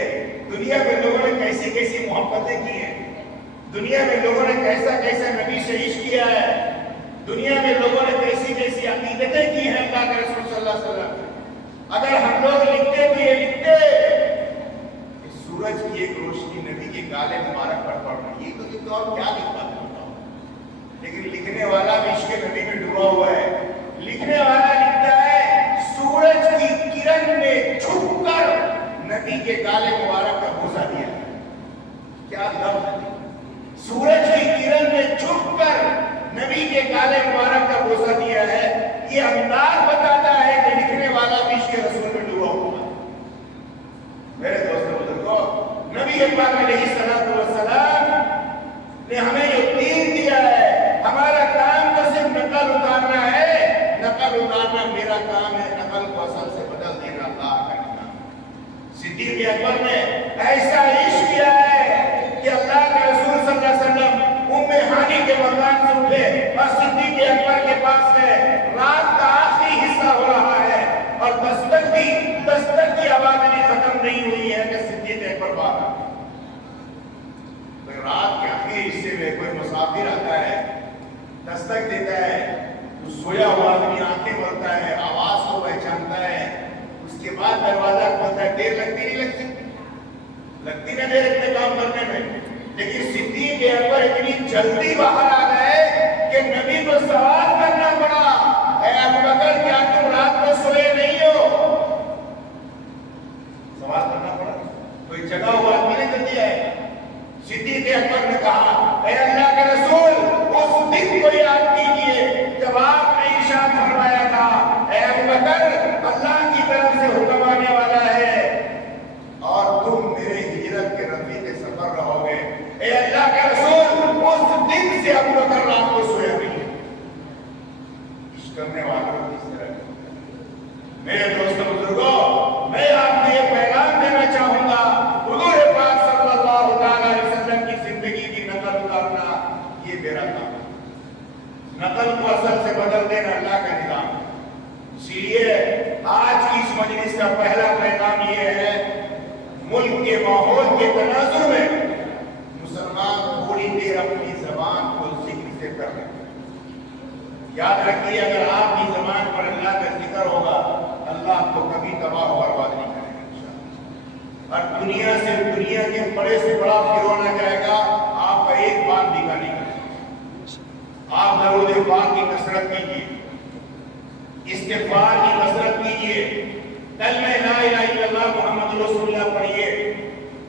دنیا میں لوگوں نے کیسی کیسی محبتیں کی ہیں، دنیا میں لوگوں نے کیسا کیسا نبی سے عشق کیا ہے، دنیا میں لوگوں نے کیسی کیسی عقیدتیں کی ہیں اللہ کے رسول صلی اللہ علیہ وسلم۔ اگر ہم لوگ لکھتے تو یہ لکھتے کہ سورج کی ایک روشنی نبی کے گالے مبارک پر پڑ رہی ہے، تو اور کیا لکھتا ہے؟ لیکن لکھنے والا بھی عشق نبی میں ڈوبا ہوا ہے۔ لکھنے والا لکھتا ہے سورج کی کرن نے چھپ کر نبی کے گالے مبارک کا بوسہ دیا۔ کیا لفظ ہے! سورج کی کرن نے چھپ کر نبی کے گالے مبارک کا بوسہ دیا ہے۔ یہ انداز بتاتا ہے کہ لکھنے والا بھی عشق رسول میں ڈوبا ہوا ہے۔ میرے دوستوں بزرگوں، نبی پاک علیہ الصلوۃ والسلام نے ہمیں جو دین دیا ہے، ہمارا کام تو صرف نقل اتارنا ہے۔ نقل اتارنا میرا کام ہے، نقل کو اصل سے بدل دینا اللہ کا کام۔ صدیق اکبر نے ایسا عشق کیا ہے کہ اللہ کے رسول صلی اللہ علیہ وسلم ام ہانی کے مکان سے اٹھے اور صدیق اکبر کے پاس گئے، رات کا آخری حصہ ہو رہا ہے اور دستک کی آواز بھی ختم نہیں ہوئی ہے کہ صدیق اکبر باہر آ گئے۔ رات کے آخری حصے میں کوئی مسافر آتا ہے، دستک دیتا ہے، تو سویا ہوا آدمی آنکھیں ملتا ہے، آواز کو پہچانتا ہے، اس کے بعد دروازہ کھولتا ہے۔ دیر لگتی نہ دیر اتنے کام کرنے میں، لیکن صدیق اکبر اتنی جلدی باہر آ گئے کہ نبی کو سوال کرنا پڑا، اے ابوبکر کیا تم رات کو سوئے نہیں ہو؟ سوال کرنا پڑا، کوئی جگہ ہوا آدمی نے کر دیا ہے۔ صدیق اکبر نے کہا، اے اللہ کے رسول، اس دن کو یاد کیجئے جب آپ نے ارشاد فرمایا تھا، اے ابوبکر اللہ کی طرف سے حکم آنے والا ہے اور تم میرے ہجرت کے رفیق سفر رہو گے۔ اے اللہ کے رسول، اس دن سے ابوبکر رات کو سویا نہیں۔ عشق کرنے والوں کس طرح؟ میرے دوستوں بزرگوں، میں آپ کو یہ پیغام دینا چاہوں گا، حضور پاک صلی اللہ علیہ وسلم کی زندگی کی نقل اتارنا یہ میرا کام ہے۔ نقل کو اصل سے بدل دینا اللہ کا نظام۔ اسی لیے آج کی اس مجلس کا پہلا پیغام یہ ہے، ملک کے ماحول کے تناظر میں مسلمان تھوڑی دیر اپنی زبان کو ذکر سے کر رہے ہیں۔ یاد رکھیے، اگر آپ کی زبان پر اللہ کا ذکر ہوگا، اللہ کو کبھی تباہ و برباد نہیں کرے گا انشاءاللہ۔ اور دنیا کے بڑے سے بڑا فرعون آ جائے گا، آپ کا ایک بات بھی نہیں کرے گا۔ آپ درود پاک کی کثرت کیجیے، استغفار کی کثرت کیجیے، کلمہ لا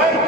1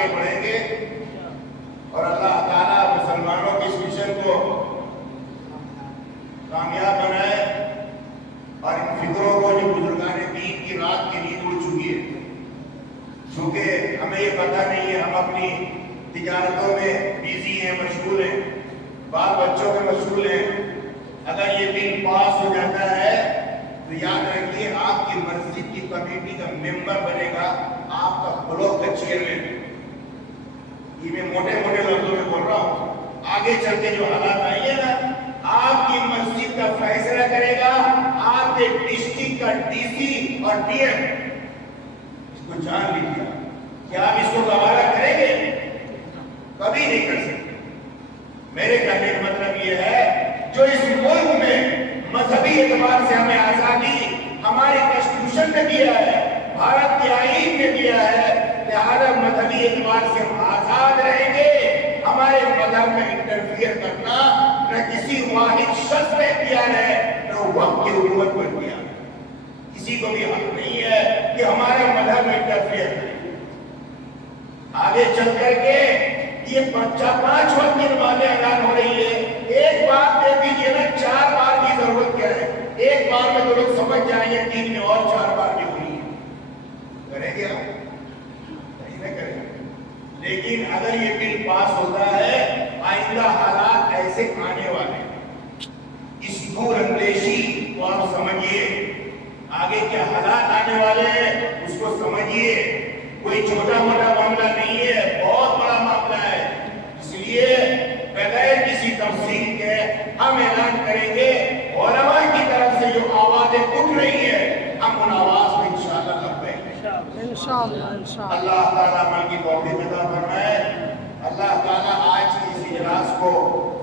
آگے بڑھیں گے اور اللہ تعالیٰ مسلمانوں کے اس مشن کو کامیاب بنائے اور ان فکروں کو جو بزرگان دین کی رات کی نیند اڑ چکی ہے، چونکہ ہمیں یہ پتہ نہیں ہے، ہم اپنی تجارتوں میں بیزی ہیں، مشغول ہیں، بال بچوں میں مشغول ہیں. اگر یہ بل پاس ہو جاتا ہے تو یاد رکھیے آپ کی مسجد کی کمیٹی کا ممبر بنے گا آپ کا بلاک کا چیئرمین. یہ میں موٹے موٹے لفظوں میں بول رہا ہوں. آگے چل کے جو حالات آئیں گے نا، آپ کی مسجد کا فیصلہ کرے گا آپ کے ڈسٹرکٹ کا ڈی سی اور ڈی ایم. اس کو جان لیجیے. کیا آپ اس کو گوارا کریں گے؟ کبھی نہیں کر سکتے. میرے کہنے کا مطلب یہ ہے جو اس ملک میں مذہبی اعتبار سے ہمیں آزادی ہمارے کانسٹیٹیوشن نے دیا ہے، بھارت کے آئین نے دیا ہے، لہذا مذہبی اعتبار سے ہم آزاد رہیں گے. ہمارے مذہب میں انٹرفیئر کرنا نہ کسی واحد شخص نے کیا ہے، نہ وقت کی حکومت پر کیا ہے. کسی کو بھی حق نہیں ہے کہ ہمارے مذہب میں انٹرفیئر کرے. آگے چل کر کے یہ 5 وقت کی نمازیں اعلان ہو رہی ہے. ایک بات دیکھ دیجیے نا، 4 بار کی ضرورت کیا ہے؟ ایک بار میں تو لوگ سمجھ جائیں گے، 3 میں اور 4 بار کی ہونی ہے. کریں گے آپ؟ نہیں کریں گے. لیکن اگر یہ بل پاس ہوتا ہے، آئندہ حالات ایسے آنے والے ہیں. اس دور اندیشی کو آپ سمجھیے. آگے کیا حالات آنے والے ہیں اس کو سمجھیے. کوئی چھوٹا موٹا معاملہ نہیں ہے، بہت بڑا معاملہ ہے. اس لیے بغیر کسی تفصیل کے ہم اعلان کریں گے. علماء کی طرف سے جو آوازیں اٹھ رہی ہیں، ہم ان آواز میں انشاءاللہ لبیک انشاءاللہ. اللہ تعالیٰ عمل کی توفیق عطا فرمائے. اللہ تعالیٰ آج کی اس اجلاس کو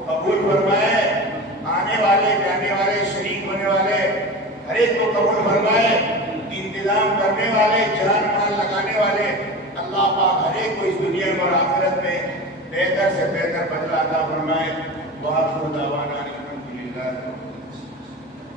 قبول فرمائے. آنے والے جانے والے شریک ہونے والے ہر ایک کو قبول فرمائے. انتظام کرنے والے، جان مال لگانے والے، اللہ پاک ہر ایک کو اس دنیا اور آخرت میں بہتر سے بہتر بدلہ عطا فرمائے. وآخر دعوانا